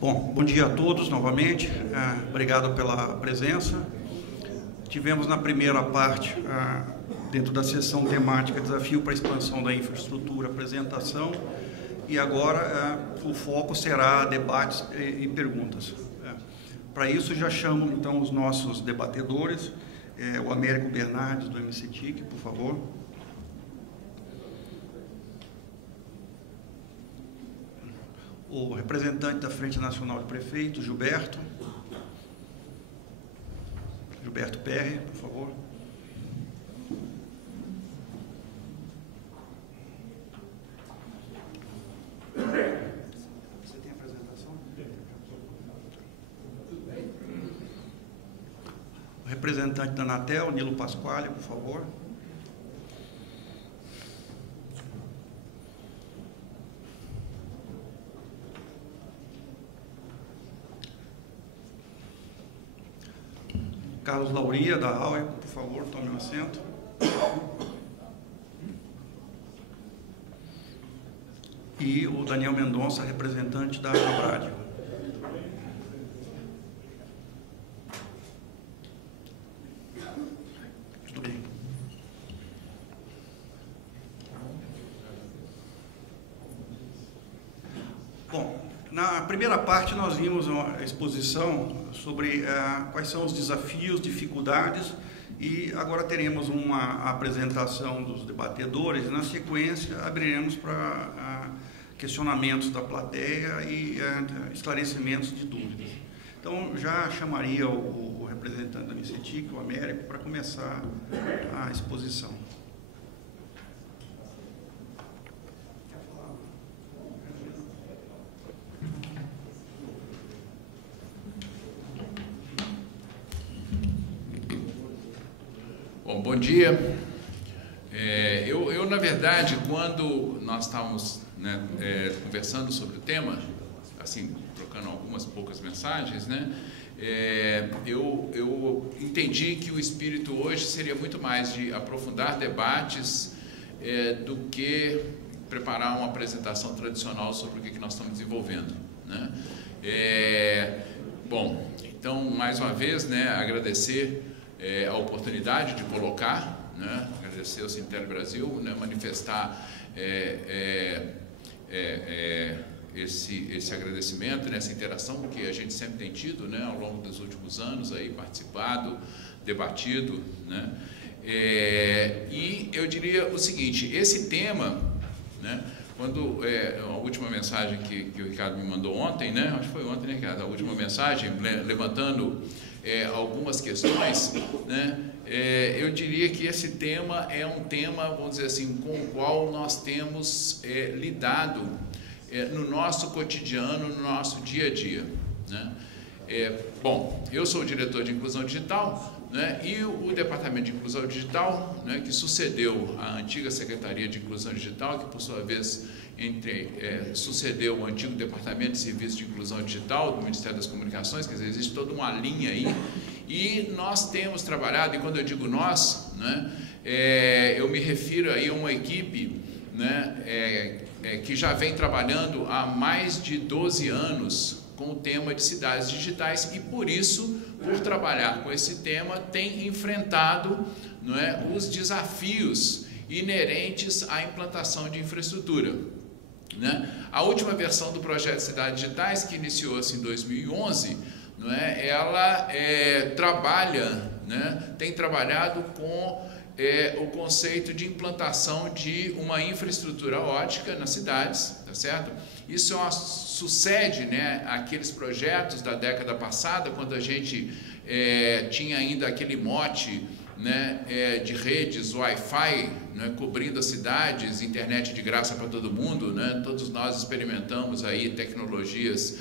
Bom, bom dia a todos novamente, obrigado pela presença. Tivemos na primeira parte, dentro da sessão temática Desafio para a Expansão da Infraestrutura, apresentação, e agora o foco será debates e perguntas. Para isso já chamo então os nossos debatedores, o Américo Bernardes do MCTIC, por favor. O representante da Frente Nacional de Prefeitos, Gilberto Perry, por favor. Você tem a apresentação? O representante da Anatel, Nilo Pasquale, por favor. Carlos Lauria, da AUE, por favor, tome um assento. E o Daniel Mendonça, representante da Abradio. Tudo bem. Bom, na primeira parte nós vimos uma exposição sobre quais são os desafios, dificuldades, e agora teremos uma apresentação dos debatedores e na sequência abriremos para questionamentos da plateia e esclarecimentos de dúvidas. Então já chamaria o representante da MCTIC, o Américo, para começar a exposição. Bom dia. Eu, na verdade, quando nós estávamos conversando sobre o tema, assim, trocando algumas poucas mensagens, eu entendi que o espírito hoje seria muito mais de aprofundar debates do que preparar uma apresentação tradicional sobre o que nós estamos desenvolvendo, Bom, então, mais uma vez, agradecer a oportunidade de colocar, agradecer ao Cemitério Brasil, manifestar esse agradecimento, essa interação que a gente sempre tem tido, ao longo dos últimos anos, aí, participado, debatido, e eu diria o seguinte: esse tema, quando a última mensagem que o Ricardo me mandou ontem, acho que foi ontem, Ricardo, a última mensagem, levantando algumas questões, eu diria que esse tema é um tema, vamos dizer assim, com o qual nós temos lidado no nosso cotidiano, no nosso dia a dia, Bom, eu sou o diretor de Inclusão Digital, e o Departamento de Inclusão Digital, que sucedeu a antiga Secretaria de Inclusão Digital, que por sua vez sucedeu o antigo Departamento de Serviços de Inclusão Digital do Ministério das Comunicações, quer dizer, existe toda uma linha aí, e nós temos trabalhado, e quando eu digo nós, eu me refiro aí a uma equipe, que já vem trabalhando há mais de 12 anos com o tema de cidades digitais, e por isso, por trabalhar com esse tema, tem enfrentado os desafios inerentes à implantação de infraestrutura. A última versão do projeto Cidades Digitais, que iniciou-se em 2011, ela tem trabalhado com o conceito de implantação de uma infraestrutura ótica nas cidades, tá certo? Isso sucede, àqueles projetos da década passada, quando a gente tinha ainda aquele mote, de redes Wi-Fi, cobrindo as cidades, internet de graça para todo mundo, Todos nós experimentamos aí tecnologias,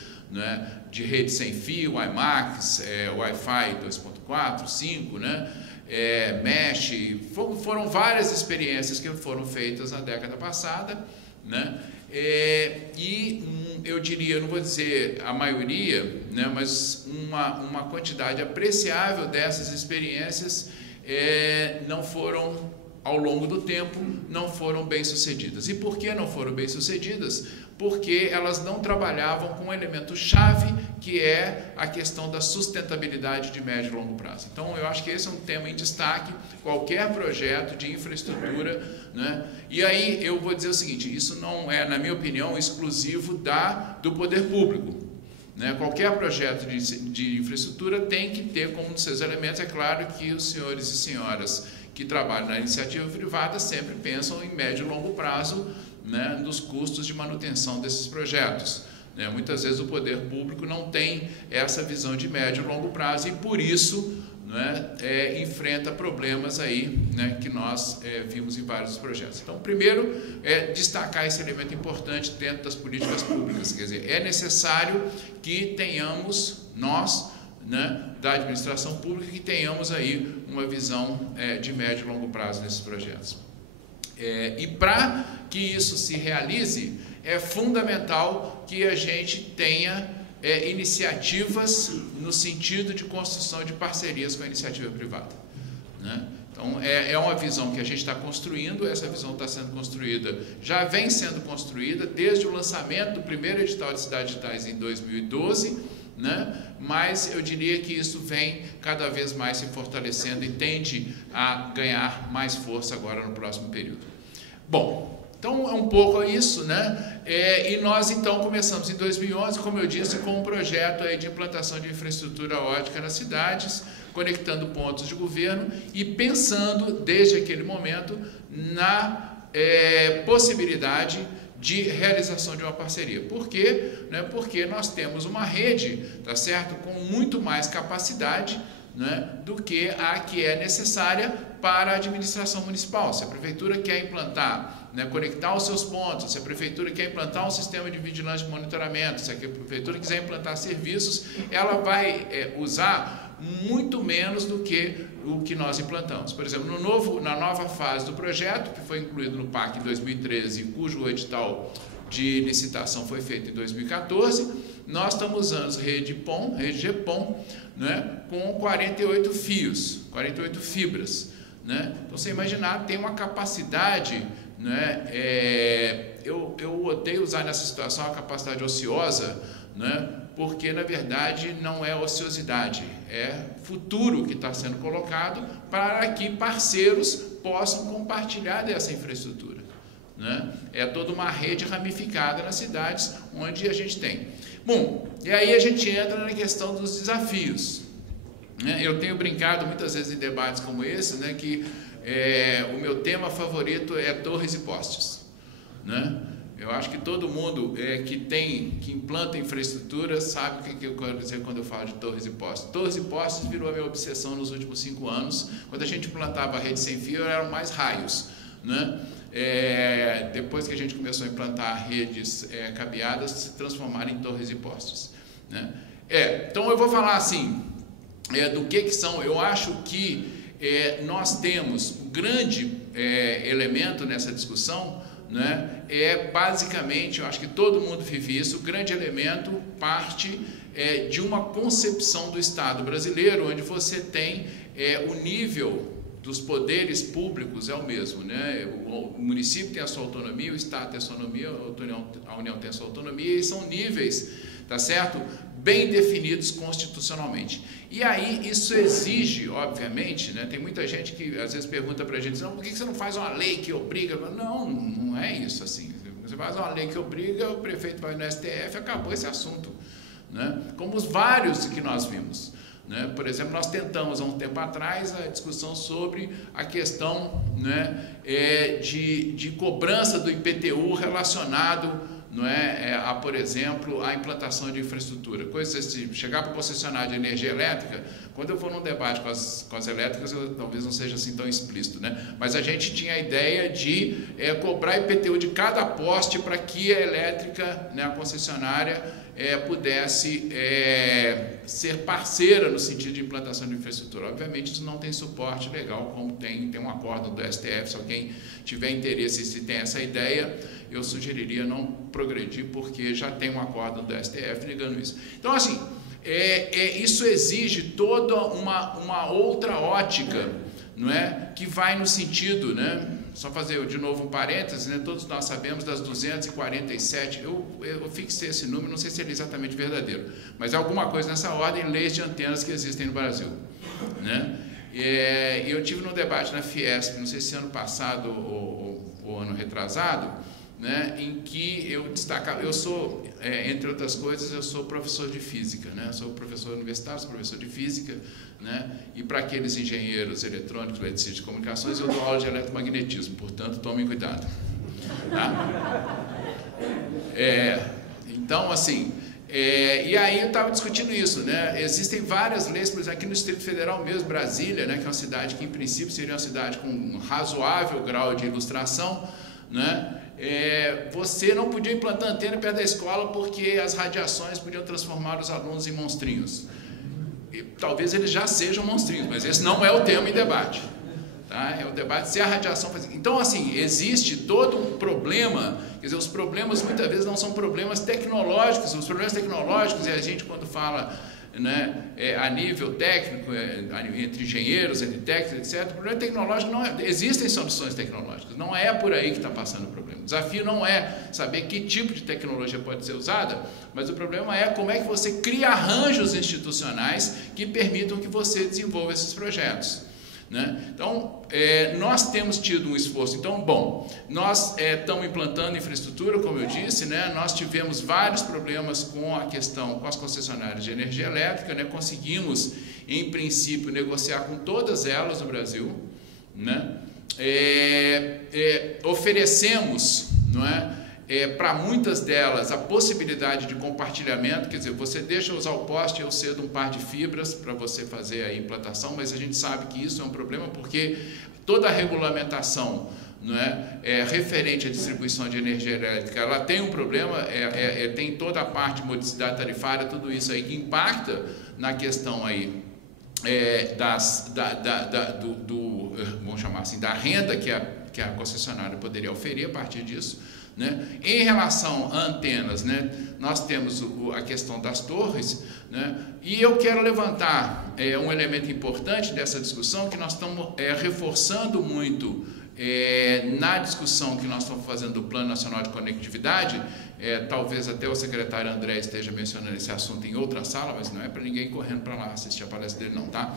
de rede sem fio, WiMAX, Wi-Fi 2.4, 5, Mesh. Foram várias experiências que foram feitas na década passada, e eu diria, eu não vou dizer a maioria, mas uma quantidade apreciável dessas experiências não foram ao longo do tempo, não foram bem-sucedidas. E por que não foram bem-sucedidas? Porque elas não trabalhavam com um elemento-chave, que é a questão da sustentabilidade de médio e longo prazo. Então, eu acho que esse é um tema em destaque, qualquer projeto de infraestrutura, né? E aí eu vou dizer o seguinte, isso não é, na minha opinião, exclusivo do poder público. Né? Qualquer projeto de infraestrutura tem que ter como um dos seus elementos, é claro que os senhores e senhoras que trabalham na iniciativa privada sempre pensam em médio e longo prazo, né, dos custos de manutenção desses projetos. Né? Muitas vezes o poder público não tem essa visão de médio e longo prazo e por isso, né, enfrenta problemas aí, né, que nós vimos em vários projetos. Então, primeiro, destacar esse elemento importante dentro das políticas públicas, quer dizer, é necessário que tenhamos, nós, né, da administração pública, que tenhamos aí uma visão de médio e longo prazo nesses projetos. E para que isso se realize, é fundamental que a gente tenha iniciativas no sentido de construção de parcerias com a iniciativa privada. Né? Então, é uma visão que a gente está construindo, essa visão está sendo construída, já vem sendo construída desde o lançamento do primeiro edital de cidades digitais em 2012, né? Mas eu diria que isso vem cada vez mais se fortalecendo e tende a ganhar mais força agora no próximo período. Bom, então é um pouco isso, né? E nós então começamos em 2011, como eu disse, com um projeto aí de implantação de infraestrutura ótica nas cidades, conectando pontos de governo e pensando desde aquele momento na possibilidade de realização de uma parceria. Por quê? Né? Porque nós temos uma rede, tá certo? Com muito mais capacidade, né, do que a que é necessária para a administração municipal. Se a prefeitura quer implantar, né, conectar os seus pontos, se a prefeitura quer implantar um sistema de vigilância e monitoramento, se a prefeitura quiser implantar serviços, ela vai usar muito menos do que o que nós implantamos. Por exemplo, na nova fase do projeto, que foi incluído no PAC em 2013, cujo edital de licitação foi feito em 2014, nós estamos usando rede PON, rede GPON, né, com 48 fios, 48 fibras. Né? Então, você imaginar, tem uma capacidade, né, eu odeio usar nessa situação a capacidade ociosa, né, porque, na verdade, não é ociosidade, é futuro que está sendo colocado para que parceiros possam compartilhar dessa infraestrutura. Né? É toda uma rede ramificada nas cidades onde a gente tem. Bom, e aí a gente entra na questão dos desafios. Né? Eu tenho brincado muitas vezes em debates como esse, né, que o meu tema favorito é torres e postes. Né? Eu acho que todo mundo que implanta infraestrutura sabe o que eu quero dizer quando eu falo de torres e postes. Torres e postes virou a minha obsessão nos últimos 5 anos. Quando a gente implantava a rede sem fio, eram mais raios. Né? Depois que a gente começou a implantar redes cabeadas, se transformaram em torres e postes. Né? Então eu vou falar assim, do que são. Eu acho que nós temos um grande elemento nessa discussão, né? Basicamente, eu acho que todo mundo vive isso, o grande elemento parte de uma concepção do Estado brasileiro, onde você tem o nível dos poderes públicos é o mesmo, né? O município tem a sua autonomia, o Estado tem a sua autonomia, a União tem a sua autonomia, e são níveis, tá certo? Bem definidos constitucionalmente. E aí isso exige, obviamente, né? Tem muita gente que às vezes pergunta para a gente, não, por que você não faz uma lei que obriga? Não, não é isso assim. Você faz uma lei que obriga, o prefeito vai no STF, acabou esse assunto. Né? Como os vários que nós vimos. Né? Por exemplo, nós tentamos há um tempo atrás a discussão sobre a questão, né, de cobrança do IPTU relacionado, não a, por exemplo, a implantação de infraestrutura. Coisas desse tipo. Chegar para o concessionário de energia elétrica, quando eu for num debate com as elétricas, talvez não seja assim tão explícito, né? Mas a gente tinha a ideia de cobrar IPTU de cada poste para que a elétrica, né, a concessionária, pudesse ser parceira no sentido de implantação de infraestrutura. Obviamente, isso não tem suporte legal, como tem um acórdão do STF. Se alguém tiver interesse, se tem essa ideia, eu sugeriria não progredir, porque já tem um acórdão do STF negando isso. Então, assim, isso exige toda uma outra ótica, não é, que vai no sentido, né, só fazer de novo um parênteses, né, todos nós sabemos das 247, eu fixei esse número, não sei se ele é exatamente verdadeiro, mas é alguma coisa nessa ordem, leis de antenas que existem no Brasil, né? Eu tive num debate na Fiesp, não sei se ano passado ou ano retrasado, né, em que eu destacava, eu sou, entre outras coisas, eu sou professor de física, né, sou professor universitário, sou professor de física, né, e para aqueles engenheiros eletrônicos, eletricistas de comunicações, eu dou aula de eletromagnetismo, portanto, tomem cuidado. Tá? Então, assim, e aí eu estava discutindo isso, né, existem várias leis, por exemplo, aqui no Distrito Federal mesmo, Brasília, né, que é uma cidade que, em princípio, seria uma cidade com um razoável grau de ilustração, né, você não podia implantar antena perto da escola porque as radiações podiam transformar os alunos em monstrinhos. E, talvez eles já sejam monstrinhos, mas esse não é o tema em debate. Tá? É o debate se a radiação faz... Então, assim, existe todo um problema, quer dizer, os problemas muitas vezes não são problemas tecnológicos, os problemas tecnológicos, e a gente quando fala, né, a nível técnico, entre engenheiros, entre técnicos, etc., o problema tecnológico não é, existem soluções tecnológicas, não é por aí que está passando o problema. O desafio não é saber que tipo de tecnologia pode ser usada, mas o problema é como é que você cria arranjos institucionais que permitam que você desenvolva esses projetos. Né? Então, nós temos tido um esforço. Então, bom, nós estamos implantando infraestrutura, como eu disse, né? Nós tivemos vários problemas com a questão, com as concessionárias de energia elétrica, né? Conseguimos, em princípio, negociar com todas elas no Brasil, né? Oferecemos, não é? Para muitas delas a possibilidade de compartilhamento, quer dizer, você deixa usar o poste, eu cedo um par de fibras para você fazer a implantação, mas a gente sabe que isso é um problema porque toda a regulamentação, não é, referente à distribuição de energia elétrica, ela tem um problema, tem toda a parte de modicidade tarifária, tudo isso aí que impacta na questão aí vamos chamar assim, da renda que a concessionária poderia oferir a partir disso. Né? Em relação a antenas, né, nós temos a questão das torres, né, e eu quero levantar um elemento importante dessa discussão que nós estamos reforçando muito na discussão que nós estamos fazendo do Plano Nacional de Conectividade. Talvez até o secretário André esteja mencionando esse assunto em outra sala, mas não é para ninguém correndo para lá assistir a palestra dele não, tá?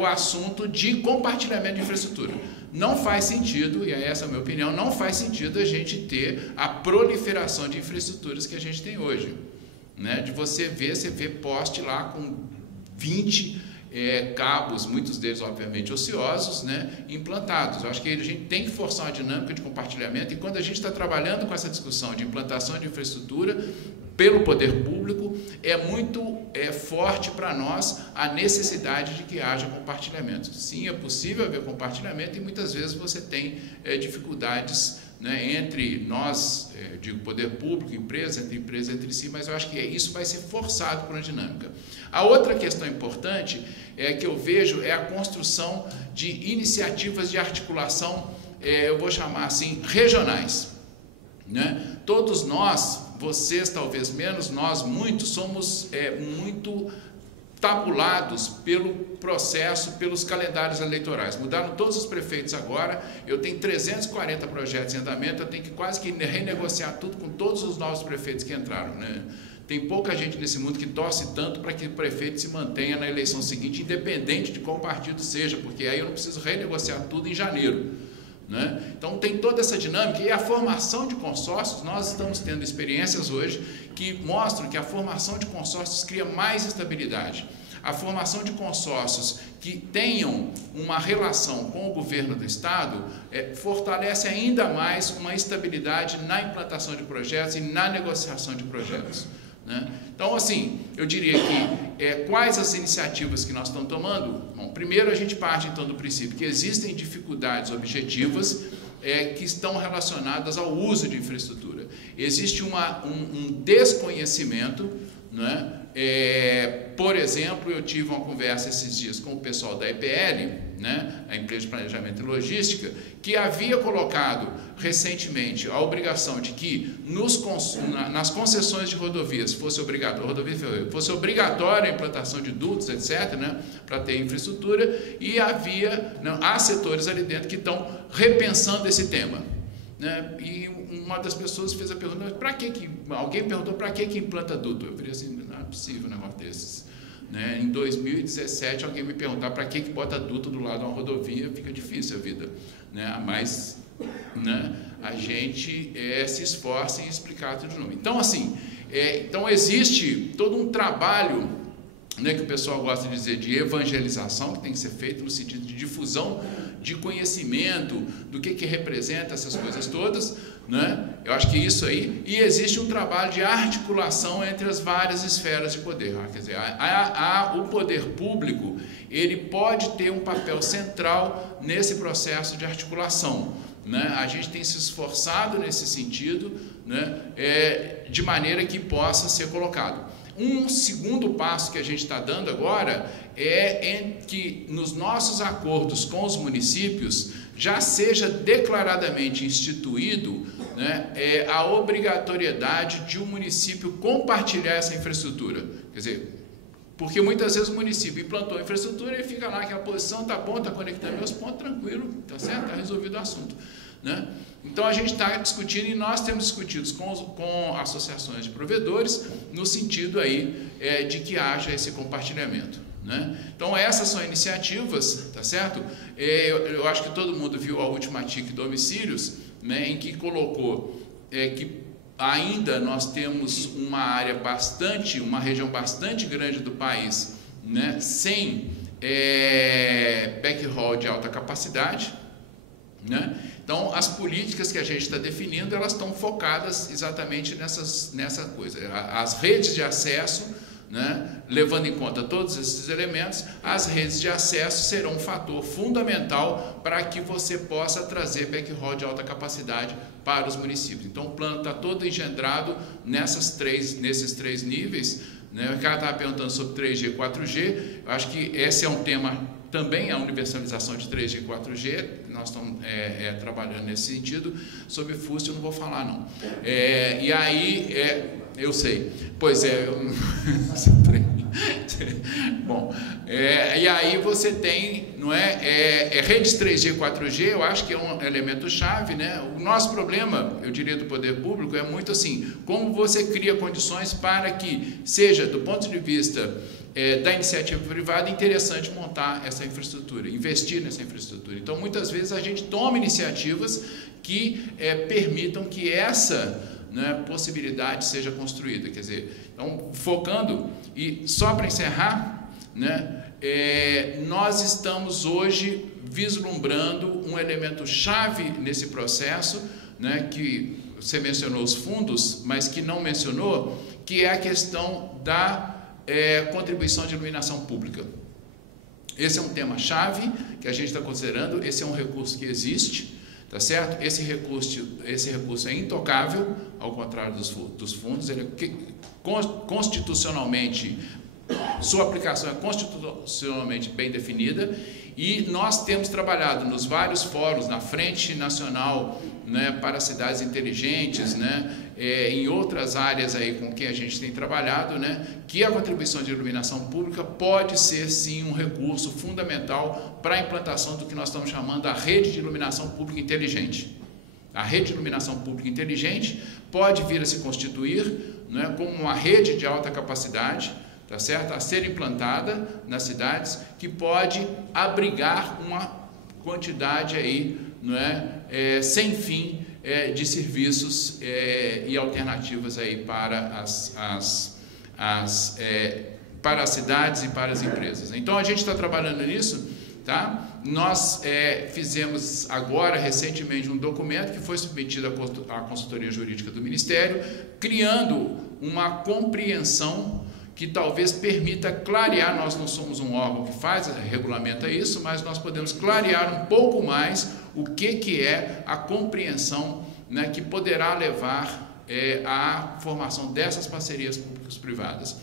O assunto de compartilhamento de infraestrutura. Não faz sentido, e essa é a minha opinião, não faz sentido a gente ter a proliferação de infraestruturas que a gente tem hoje, né? De você vê poste lá com 20 cabos, muitos deles obviamente ociosos, né, implantados. Eu acho que a gente tem que forçar uma dinâmica de compartilhamento, e quando a gente está trabalhando com essa discussão de implantação de infraestrutura pelo poder público, é muito forte para nós a necessidade de que haja compartilhamento. Sim, é possível haver compartilhamento, e muitas vezes você tem dificuldades, né, entre nós, digo, poder público, empresa entre si, mas eu acho que isso vai ser forçado por uma dinâmica. A outra questão importante que eu vejo é a construção de iniciativas de articulação, eu vou chamar assim, regionais. Né? Todos nós, vocês talvez menos, nós muitos, somos muito tabulados pelo processo, pelos calendários eleitorais. Mudaram todos os prefeitos agora, eu tenho 340 projetos em andamento, eu tenho que quase que renegociar tudo com todos os novos prefeitos que entraram, né? Tem pouca gente nesse mundo que torce tanto para que o prefeito se mantenha na eleição seguinte, independente de qual partido seja, porque aí eu não preciso renegociar tudo em janeiro. Né? Então tem toda essa dinâmica, e a formação de consórcios, nós estamos tendo experiências hoje que mostram que a formação de consórcios cria mais estabilidade. A formação de consórcios que tenham uma relação com o governo do estado fortalece ainda mais uma estabilidade na implantação de projetos e na negociação de projetos. Né? Então, assim, eu diria que quais as iniciativas que nós estamos tomando? Bom, primeiro a gente parte então do princípio que existem dificuldades objetivas que estão relacionadas ao uso de infraestrutura. Existe um desconhecimento, né, Por exemplo, eu tive uma conversa esses dias com o pessoal da EPL, né, a Empresa de Planejamento e Logística, que havia colocado recentemente a obrigação de que nas concessões de rodovias fosse obrigatória a implantação de dutos, etc., né, para ter infraestrutura, e há setores ali dentro que estão repensando esse tema. Né? E uma das pessoas fez a pergunta, alguém perguntou para que implanta duto? Eu falei assim, não é possível um negócio desses. Né? Em 2017, alguém me perguntar para que bota duto do lado de uma rodovia, fica difícil a vida. Né? Mas, né, a gente se esforça em explicar tudo de novo. Então, assim, então existe todo um trabalho, né, que o pessoal gosta de dizer de evangelização, que tem que ser feito no sentido de difusão de conhecimento do que representa essas coisas todas, né? Eu acho que isso aí, e existe um trabalho de articulação entre as várias esferas de poder. Quer dizer, o poder público, ele pode ter um papel central nesse processo de articulação, né? A gente tem se esforçado nesse sentido, né, de maneira que possa ser colocado. Um segundo passo que a gente está dando agora é que nos nossos acordos com os municípios já seja declaradamente instituído, né, a obrigatoriedade de um município compartilhar essa infraestrutura. Quer dizer, porque muitas vezes o município implantou a infraestrutura e fica lá naquela posição, tá bom, está conectando meus pontos, tranquilo, tá certo, está resolvido o assunto. Né? Então a gente está discutindo, e nós temos discutido com associações de provedores no sentido aí de que haja esse compartilhamento. Né? Então essas são iniciativas, tá certo? Eu acho que todo mundo viu a última TIC Domicílios, né, em que colocou que ainda nós temos uma região bastante grande do país, né, sem backhaul de alta capacidade, né? Então, as políticas que a gente está definindo, elas estão focadas exatamente nessa coisa. As redes de acesso, né, levando em conta todos esses elementos, as redes de acesso serão um fator fundamental para que você possa trazer backhaul de alta capacidade para os municípios. Então, o plano está todo engendrado nesses três níveis. Né? O cara estava perguntando sobre 3G e 4G, eu acho que esse é um tema também, a universalização de 3G e 4G, nós estamos trabalhando nesse sentido. Sobre FUST eu não vou falar, não. E aí, eu sei, pois é, bom, e aí você tem, não redes 3G e 4G, eu acho que é um elemento chave, né? O nosso problema, eu diria, do poder público é muito assim, como você cria condições para que seja, do ponto de vista da iniciativa privada, interessante montar essa infraestrutura, investir nessa infraestrutura. Então, muitas vezes a gente toma iniciativas que permitam que essa, né, possibilidade seja construída. Quer dizer, então, focando, e só para encerrar, né, nós estamos hoje vislumbrando um elemento chave nesse processo, né, que você mencionou os fundos, mas que não mencionou, que é a questão da contribuição de iluminação pública. Esse é um tema-chave que a gente está considerando, esse é um recurso que existe, tá certo? Esse recurso é intocável, ao contrário dos fundos, ele é constitucionalmente, sua aplicação é constitucionalmente bem definida, e nós temos trabalhado nos vários fóruns, na Frente Nacional, né, para Cidades Inteligentes, né, em outras áreas aí com que a gente tem trabalhado, né, que a contribuição de iluminação pública pode ser sim um recurso fundamental para a implantação do que nós estamos chamando a rede de iluminação pública inteligente. A rede de iluminação pública inteligente pode vir a se constituir, né, como uma rede de alta capacidade, tá certo? A ser implantada nas cidades, que pode abrigar uma quantidade aí, não sem fim de serviços e alternativas aí para para as cidades e para as empresas. Então a gente está trabalhando nisso, tá? Nós fizemos agora recentemente um documento que foi submetido à consultoria jurídica do Ministério, criando uma compreensão que talvez permita clarear. Nós não somos um órgão que regulamenta isso, mas nós podemos clarear um pouco mais o que é a compreensão, né, que poderá levar à formação dessas parcerias públicas-privadas.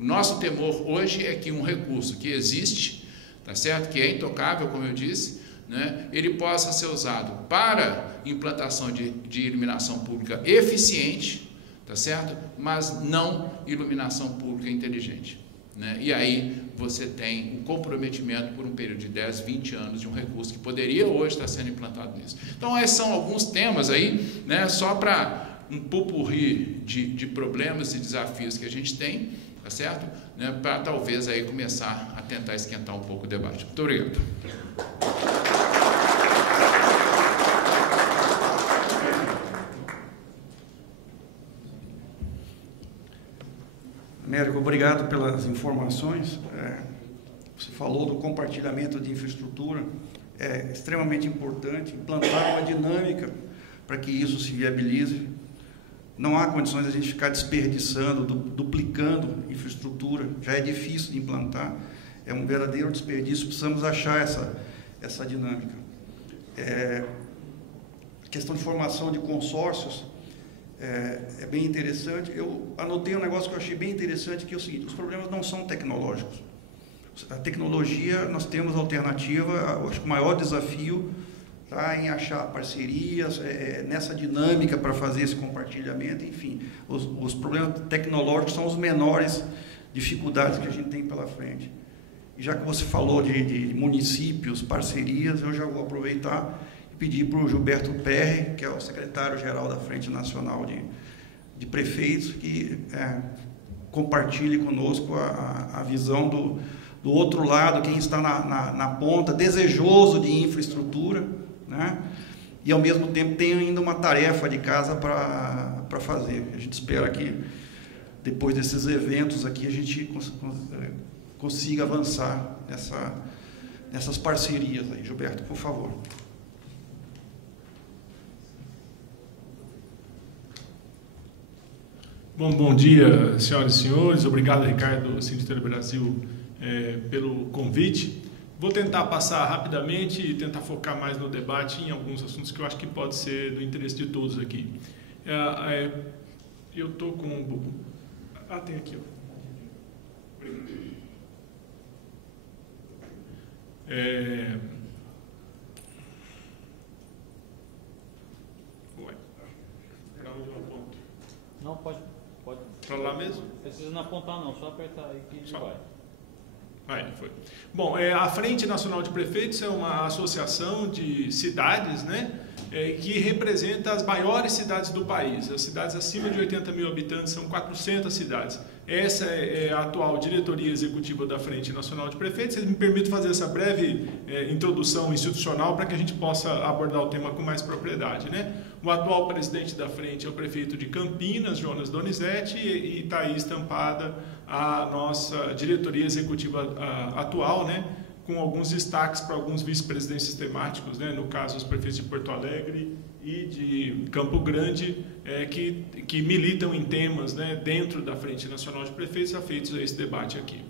O nosso temor hoje é que um recurso que existe, tá certo? Que é intocável, como eu disse, né? Ele possa ser usado para implantação de iluminação pública eficiente, tá certo? Mas não iluminação pública inteligente, né? E aí você tem um comprometimento por um período de 10, 20 anos de um recurso que poderia hoje estar sendo implantado nisso. Então, esses são alguns temas aí, né? Só para um pupurri de problemas e desafios que a gente tem, tá certo? Né? Para talvez aí começar a tentar esquentar um pouco o debate. Muito obrigado. Américo, obrigado pelas informações. Você falou do compartilhamento de infraestrutura, é extremamente importante implantar uma dinâmica para que isso se viabilize. Não há condições de a gente ficar desperdiçando, duplicando infraestrutura, já é difícil de implantar, é um verdadeiro desperdício, precisamos achar essa dinâmica. Questão de formação de consórcios, é bem interessante. Eu anotei um negócio que eu achei bem interessante, que é o seguinte: os problemas não são tecnológicos. A tecnologia, nós temos alternativa, acho que o maior desafio está em achar parcerias, nessa dinâmica para fazer esse compartilhamento, enfim. Os problemas tecnológicos são os menores dificuldades que a gente tem pela frente. E já que você falou de municípios, parcerias, eu já vou aproveitar e pedir para o Gilberto Perry, que é o secretário-geral da Frente Nacional de Prefeitos, que compartilhe conosco a visão do outro lado, quem está na ponta, desejoso de infraestrutura, né? E ao mesmo tempo tem ainda uma tarefa de casa para fazer. A gente espera que depois desses eventos aqui a gente consiga avançar nessas parcerias aí. Gilberto, por favor. Bom dia, senhoras e senhores. Obrigado, Ricardo, Cindy Brasil, pelo convite. Vou tentar passar rapidamente e tentar focar mais no debate em alguns assuntos que eu acho que pode ser do interesse de todos aqui. Eu estou com... tem aqui, ó. Para onde eu aponto? Não, pode. Para lá mesmo? Não precisa não apontar não, só apertar aí que vai. Foi. Bom, a Frente Nacional de Prefeitos é uma associação de cidades, né, que representa as maiores cidades do país. As cidades acima de 80 mil habitantes são 400 cidades. Essa é a atual diretoria executiva da Frente Nacional de Prefeitos. Vocês me permitem fazer essa breve introdução institucional para que a gente possa abordar o tema com mais propriedade, né? O atual presidente da frente é o prefeito de Campinas, Jonas Donizete, e está aí estampada a nossa diretoria executiva atual, né? Com alguns destaques para alguns vice-presidentes sistemáticos, né? No caso, os prefeitos de Porto Alegre e de Campo Grande, que militam em temas, né, dentro da Frente Nacional de Prefeitos, afeitos a esse debate aqui.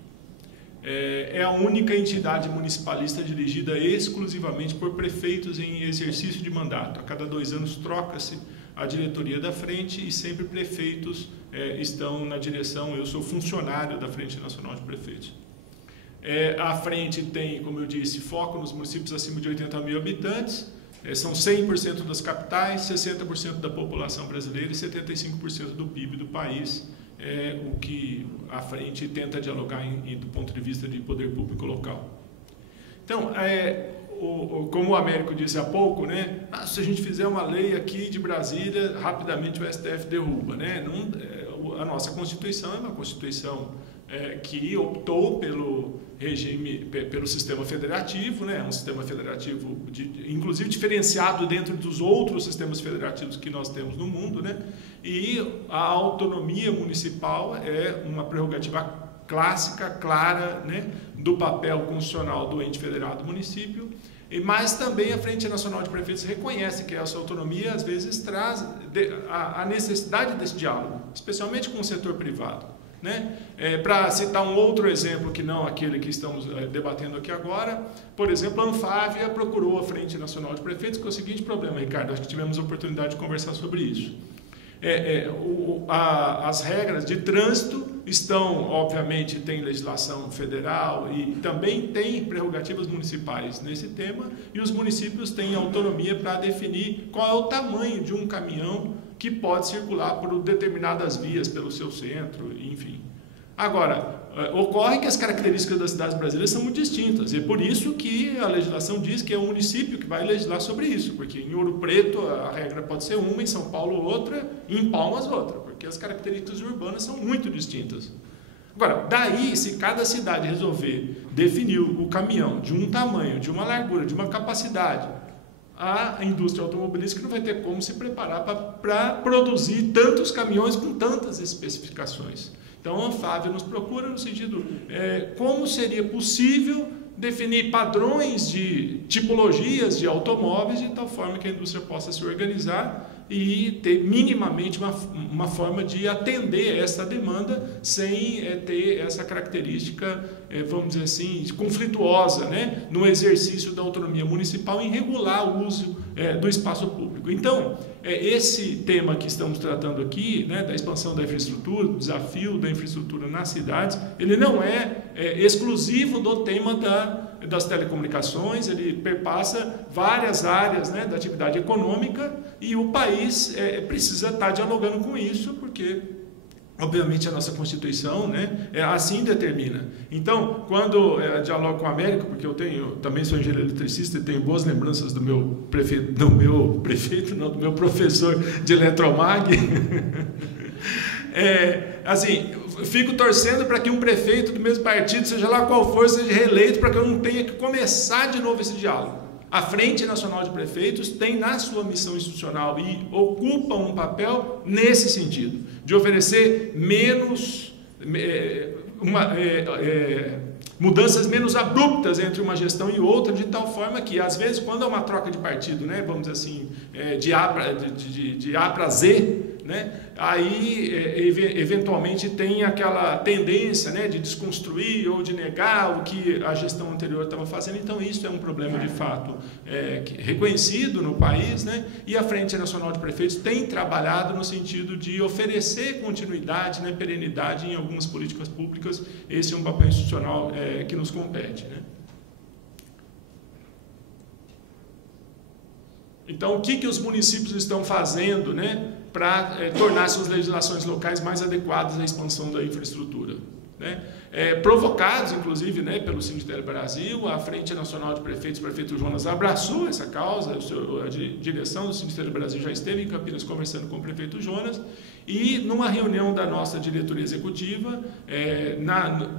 É a única entidade municipalista dirigida exclusivamente por prefeitos em exercício de mandato. A cada 2 anos troca-se a diretoria da frente e sempre prefeitos estão na direção. Eu sou funcionário da Frente Nacional de Prefeitos. A frente tem, como eu disse, foco nos municípios acima de 80 mil habitantes. São 100% das capitais, 60% da população brasileira e 75% do PIB do país. O que a frente tenta dialogar do ponto de vista de poder público local. Então, como o Américo disse há pouco, né, se a gente fizer uma lei aqui de Brasília, rapidamente o STF derruba, né? A nossa Constituição é uma Constituição que optou pelo regime, pelo sistema federativo, né? Um sistema federativo, inclusive diferenciado dentro dos outros sistemas federativos que nós temos no mundo, né? E a autonomia municipal é uma prerrogativa clássica, clara, né? Do papel constitucional do ente federado município, mas também a Frente Nacional de Prefeitos reconhece que essa autonomia às vezes traz a necessidade desse diálogo, especialmente com o setor privado. Né? Para citar um outro exemplo que não aquele que estamos debatendo aqui agora, por exemplo, a Anfávia procurou a Frente Nacional de Prefeitos com o seguinte problema, Ricardo, acho que tivemos a oportunidade de conversar sobre isso. As regras de trânsito estão, obviamente, tem legislação federal e também tem prerrogativas municipais nesse tema, e os municípios têm autonomia para definir qual é o tamanho de um caminhão que pode circular por determinadas vias pelo seu centro, enfim. Agora, ocorre que as características das cidades brasileiras são muito distintas, e é por isso que a legislação diz que é o município que vai legislar sobre isso, porque em Ouro Preto a regra pode ser uma, em São Paulo outra, e em Palmas outra, porque as características urbanas são muito distintas. Agora, daí, se cada cidade resolver definir o caminhão de um tamanho, de uma largura, de uma capacidade, a indústria automobilística não vai ter como se preparar para produzir tantos caminhões com tantas especificações. Então, a Anfávia nos procura no sentido, como seria possível definir padrões de tipologias de automóveis de tal forma que a indústria possa se organizar e ter minimamente uma forma de atender essa demanda sem ter essa característica, vamos dizer assim, conflituosa, né, no exercício da autonomia municipal em regular o uso do espaço público. Então, esse tema que estamos tratando aqui, né, da expansão da infraestrutura, do desafio da infraestrutura nas cidades, ele não é exclusivo do tema das telecomunicações, ele perpassa várias áreas, né, da atividade econômica, e o país precisa estar dialogando com isso, porque, obviamente, a nossa Constituição, né, assim determina. Então, quando eu dialogo com o Américo, porque eu também sou engenheiro eletricista e tenho boas lembranças do meu professor de eletromag, assim, fico torcendo para que um prefeito do mesmo partido, seja lá qual for, seja reeleito, para que eu não tenha que começar de novo esse diálogo. A Frente Nacional de Prefeitos tem na sua missão institucional e ocupa um papel nesse sentido, de oferecer mudanças menos abruptas entre uma gestão e outra, de tal forma que, às vezes, quando há uma troca de partido, né, vamos dizer assim, de A para Z, né, aí eventualmente tem aquela tendência, né, de desconstruir ou de negar o que a gestão anterior estava fazendo. Então isso é um problema de fato reconhecido no país, né, e a Frente Nacional de Prefeitos tem trabalhado no sentido de oferecer continuidade, né, perenidade em algumas políticas públicas. Esse é um papel institucional que nos compete, né. Então, o que os municípios estão fazendo, né, para tornar suas legislações locais mais adequadas à expansão da infraestrutura, né? Provocados, inclusive, né, pelo Sinditele Brasil, a Frente Nacional de Prefeitos, o prefeito Jonas, abraçou essa causa, a direção do Sinditele Brasil já esteve em Campinas conversando com o prefeito Jonas, e numa reunião da nossa diretoria executiva,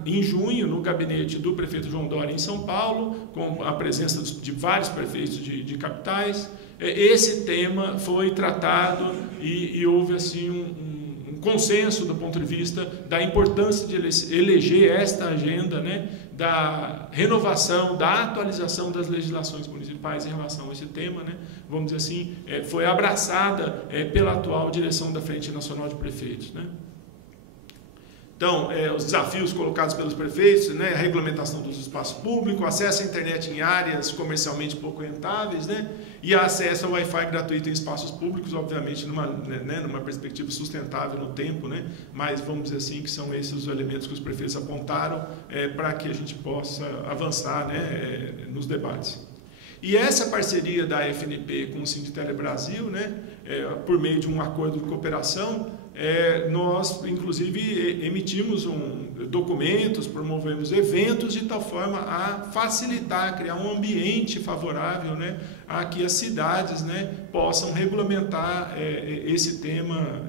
em junho, no gabinete do prefeito João Dória em São Paulo, com a presença de vários prefeitos de capitais, esse tema foi tratado e houve assim um consenso do ponto de vista da importância de eleger esta agenda, né, da renovação, da atualização das legislações municipais em relação a esse tema, né, vamos dizer assim, foi abraçada pela atual direção da Frente Nacional de Prefeitos, né. Então, os desafios colocados pelos prefeitos, né, a regulamentação dos espaços públicos, acesso à internet em áreas comercialmente pouco rentáveis, né, e acesso ao Wi-Fi gratuito em espaços públicos, obviamente numa perspectiva sustentável no tempo, né, mas vamos dizer assim que são esses os elementos que os prefeitos apontaram para que a gente possa avançar, né, nos debates. E essa parceria da FNP com o Sinditele Brasil, né, por meio de um acordo de cooperação, nós, inclusive, emitimos documentos, promovemos eventos de tal forma a facilitar, criar um ambiente favorável, né, a que as cidades, né, possam regulamentar esse tema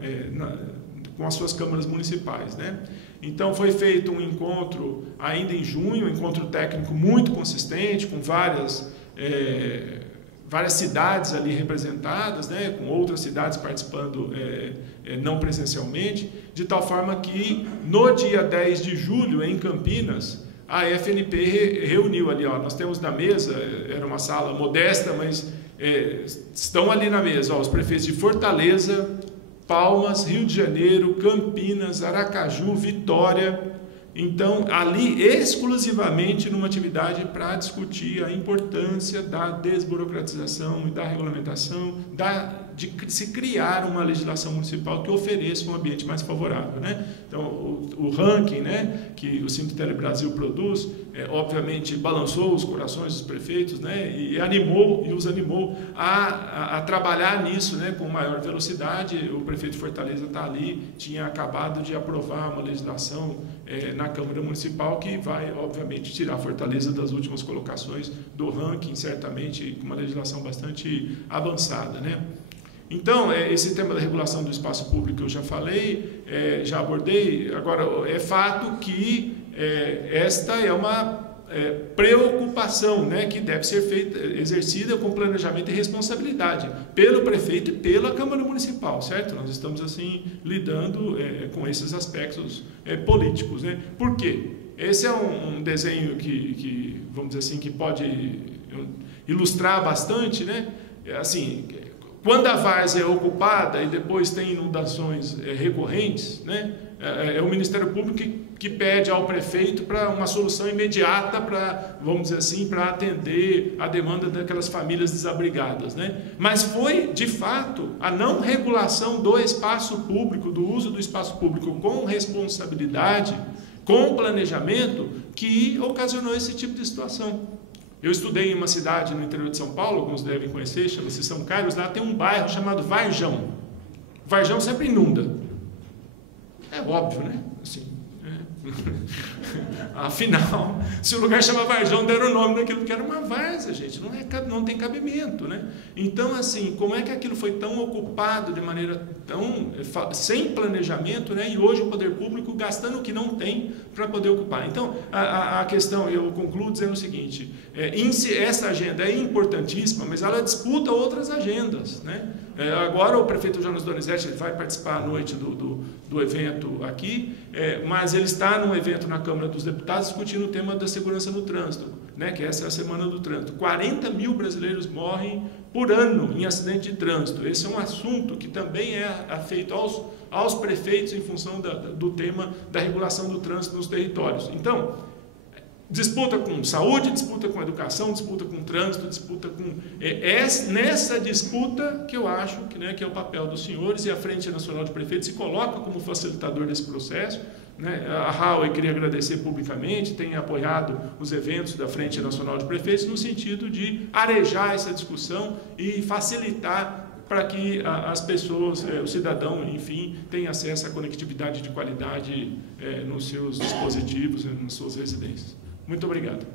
com as suas câmaras municipais, né. Então, foi feito um encontro ainda em junho, um encontro técnico muito consistente, com várias cidades ali representadas, né, com outras cidades participando não presencialmente, de tal forma que no dia 10 de julho, em Campinas, a FNP reuniu ali, nós temos na mesa, era uma sala modesta, mas estão ali na mesa os prefeitos de Fortaleza, Palmas, Rio de Janeiro, Campinas, Aracaju, Vitória. Então, ali exclusivamente numa atividade para discutir a importância da desburocratização e da regulamentação, da de se criar uma legislação municipal que ofereça um ambiente mais favorável, né? Então, o ranking, né, que o Simples Telebrasil produz, obviamente balançou os corações dos prefeitos, né, e os animou a trabalhar nisso, né, com maior velocidade. O prefeito de Fortaleza está ali, tinha acabado de aprovar uma legislação na Câmara Municipal que vai, obviamente, tirar Fortaleza das últimas colocações do ranking, certamente com uma legislação bastante avançada, né? Então, esse tema da regulação do espaço público eu já falei, já abordei. Agora, é fato que esta é uma preocupação, né, que deve ser exercida com planejamento e responsabilidade pelo prefeito e pela Câmara Municipal, certo? Nós estamos, assim, lidando com esses aspectos políticos, né? Por quê? Esse é um desenho que, vamos dizer assim, que pode ilustrar bastante, né? Assim, quando a várzea é ocupada e depois tem inundações recorrentes, né, é o Ministério Público que pede ao prefeito para uma solução imediata para, vamos dizer assim, para atender a demanda daquelas famílias desabrigadas, né? Mas foi, de fato, a não regulação do espaço público, do uso do espaço público com responsabilidade, com planejamento, que ocasionou esse tipo de situação. Eu estudei em uma cidade no interior de São Paulo, alguns devem conhecer, chama-se São Carlos. Lá tem um bairro chamado Varjão. Varjão sempre inunda. É óbvio, né? Assim, afinal, se o lugar chama Varjão, deram o nome daquilo que era uma várzea, gente. Não tem cabimento, né? Então, assim, como é que aquilo foi tão ocupado de maneira tão sem planejamento, né? E hoje o poder público gastando o que não tem para poder ocupar. Então, a questão, eu concluo dizendo o seguinte: essa agenda é importantíssima, mas ela disputa outras agendas, né? Agora o prefeito Jonas Donizete vai participar à noite do evento aqui, mas ele está num evento na Câmara dos Deputados discutindo o tema da segurança no trânsito, né, que essa é a Semana do Trânsito. 40 mil brasileiros morrem por ano em acidente de trânsito. Esse é um assunto que também é feito aos prefeitos em função do tema da regulação do trânsito nos territórios. Então, disputa com saúde, disputa com educação, disputa com trânsito, disputa com... nessa disputa que eu acho que é o papel dos senhores, e a Frente Nacional de Prefeitos se coloca como facilitador desse processo, né? A Huawei queria agradecer publicamente, tem apoiado os eventos da Frente Nacional de Prefeitos no sentido de arejar essa discussão e facilitar para que as pessoas, o cidadão, enfim, tenha acesso à conectividade de qualidade nos seus dispositivos, nas suas residências. Muito obrigado.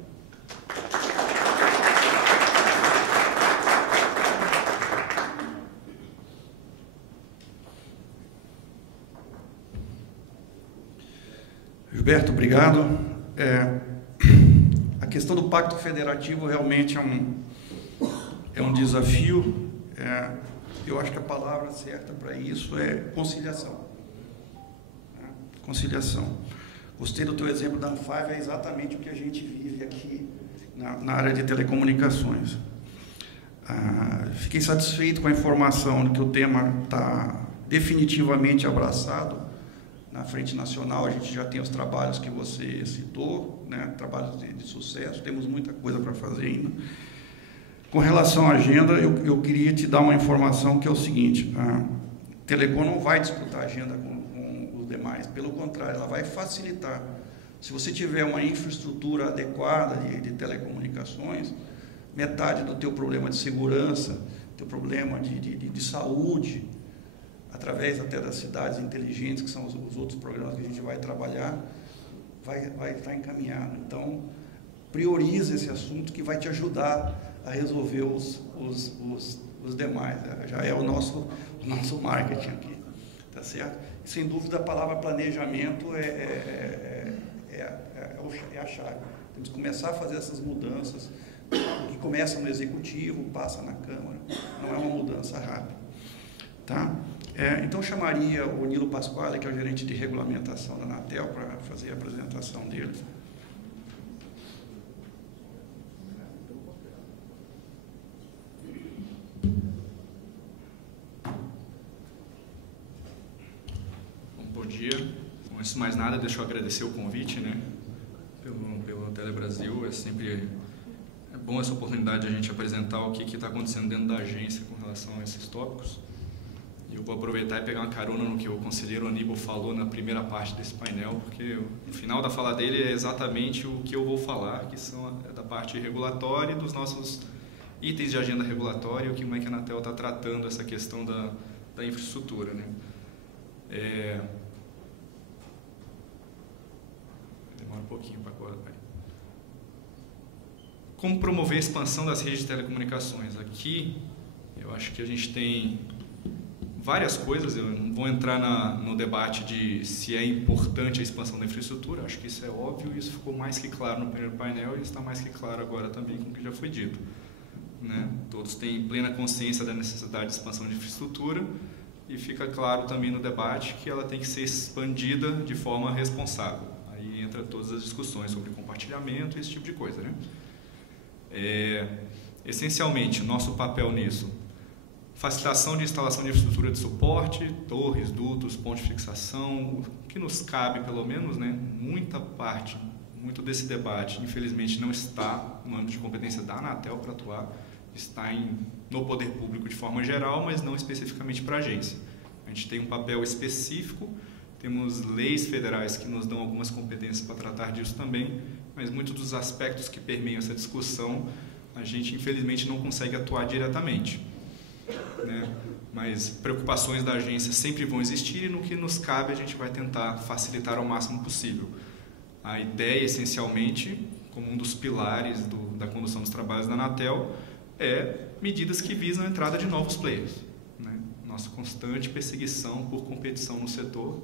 Gilberto, obrigado. A questão do Pacto Federativo realmente é um desafio. Eu acho que a palavra certa para isso é conciliação. Conciliação. Gostei do teu exemplo da Anfávia, é exatamente o que a gente vive aqui na área de telecomunicações. Fiquei satisfeito com a informação de que o tema está definitivamente abraçado na Frente Nacional. A gente já tem os trabalhos que você citou, né? Trabalhos de sucesso, temos muita coisa para fazer ainda. Com relação à agenda, eu queria te dar uma informação que é o seguinte: a Telecom não vai disputar a agenda com os demais, pelo contrário, ela vai facilitar. Se você tiver uma infraestrutura adequada de telecomunicações, metade do teu problema de segurança, teu problema de saúde, através até das cidades inteligentes, que são os outros programas que a gente vai trabalhar, vai estar encaminhado. Então, priorize esse assunto que vai te ajudar a resolver os demais. Já é o nosso marketing aqui, tá certo? Sem dúvida, a palavra planejamento é a chave. Temos que começar a fazer essas mudanças, que começa no Executivo, passa na Câmara, não é uma mudança rápida. Tá? Então, eu chamaria o Nilo Pasquale, que é o gerente de regulamentação da Anatel, para fazer a apresentação dele. Bom dia. Antes de mais nada, deixa eu agradecer o convite, né, pelo Telebrasil. É sempre bom essa oportunidade de a gente apresentar o que está acontecendo dentro da agência com relação relação a esses tópicos. E eu vou aproveitar e pegar uma carona no que o conselheiro Aníbal falou na primeira parte desse painel, porque no final da fala dele é exatamente o que eu vou falar, que são da parte regulatória e dos nossos itens de agenda regulatória, como é que a Anatel está tratando essa questão da infraestrutura, né? Demora um pouquinho para agora. Como promover a expansão das redes de telecomunicações? Aqui, eu acho que a gente tem várias coisas. Eu não vou entrar no debate de se é importante a expansão da infraestrutura. Acho que isso é óbvio e isso ficou mais que claro no primeiro painel e está mais que claro agora também com o que já foi dito, né? Todos têm plena consciência da necessidade de expansão de infraestrutura e fica claro também no debate que ela tem que ser expandida de forma responsável. Aí entra todas as discussões sobre compartilhamento e esse tipo de coisa, né? Essencialmente, nosso papel nisso: facilitação de instalação de infraestrutura de suporte, torres, dutos, pontos de fixação, o que nos cabe pelo menos, né? Muito desse debate, infelizmente, não está no âmbito de competência da Anatel para atuar, está no poder público de forma geral, mas não especificamente para a agência. A gente tem um papel específico, temos leis federais que nos dão algumas competências para tratar disso também, mas muitos dos aspectos que permeiam essa discussão, a gente infelizmente não consegue atuar diretamente, né? Mas preocupações da agência sempre vão existir e no que nos cabe a gente vai tentar facilitar ao máximo possível. A ideia, essencialmente, como um dos pilares da condução dos trabalhos da Anatel, é medidas que visam a entrada de novos players, né? Nossa constante perseguição por competição no setor,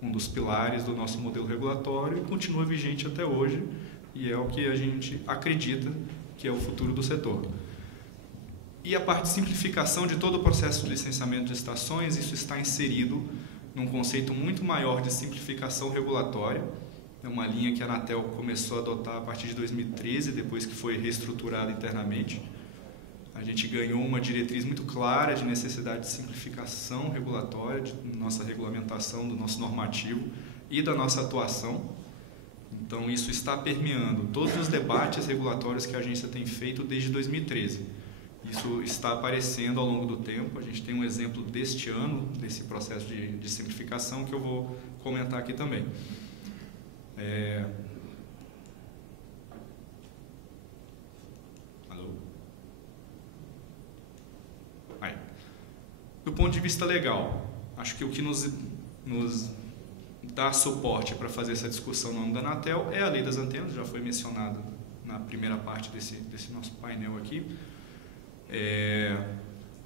um dos pilares do nosso modelo regulatório, e continua vigente até hoje, e é o que a gente acredita que é o futuro do setor. E a parte de simplificação de todo o processo de licenciamento de estações, isso está inserido num conceito muito maior de simplificação regulatória. É uma linha que a Anatel começou a adotar a partir de 2013, depois que foi reestruturada internamente. A gente ganhou uma diretriz muito clara de necessidade de simplificação regulatória, de nossa regulamentação, do nosso normativo e da nossa atuação. Então, isso está permeando todos os debates regulatórios que a agência tem feito desde 2013. Isso está aparecendo ao longo do tempo. A gente tem um exemplo deste ano, desse processo de simplificação, que eu vou comentar aqui também. Alô? Aí. Do ponto de vista legal, acho que o que nos dá suporte para fazer essa discussão no âmbito da Anatel é a Lei das Antenas, já foi mencionada na primeira parte desse nosso painel aqui.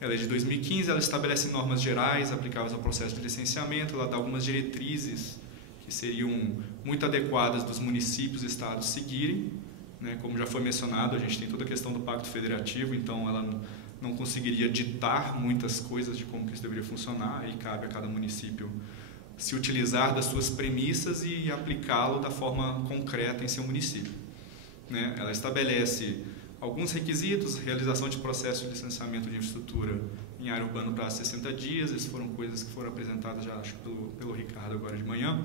Ela é de 2015, ela estabelece normas gerais aplicáveis ao processo de licenciamento, ela dá algumas diretrizes que seriam muito adequadas dos municípios e estados seguirem, né? Como já foi mencionado, a gente tem toda a questão do Pacto Federativo, então ela não conseguiria ditar muitas coisas de como que isso deveria funcionar, e cabe a cada município se utilizar das suas premissas e aplicá-lo da forma concreta em seu município, né? Ela estabelece alguns requisitos: realização de processo de licenciamento de infraestrutura em área urbana para 60 dias, essas foram coisas que foram apresentadas já, acho, pelo Ricardo agora de manhã,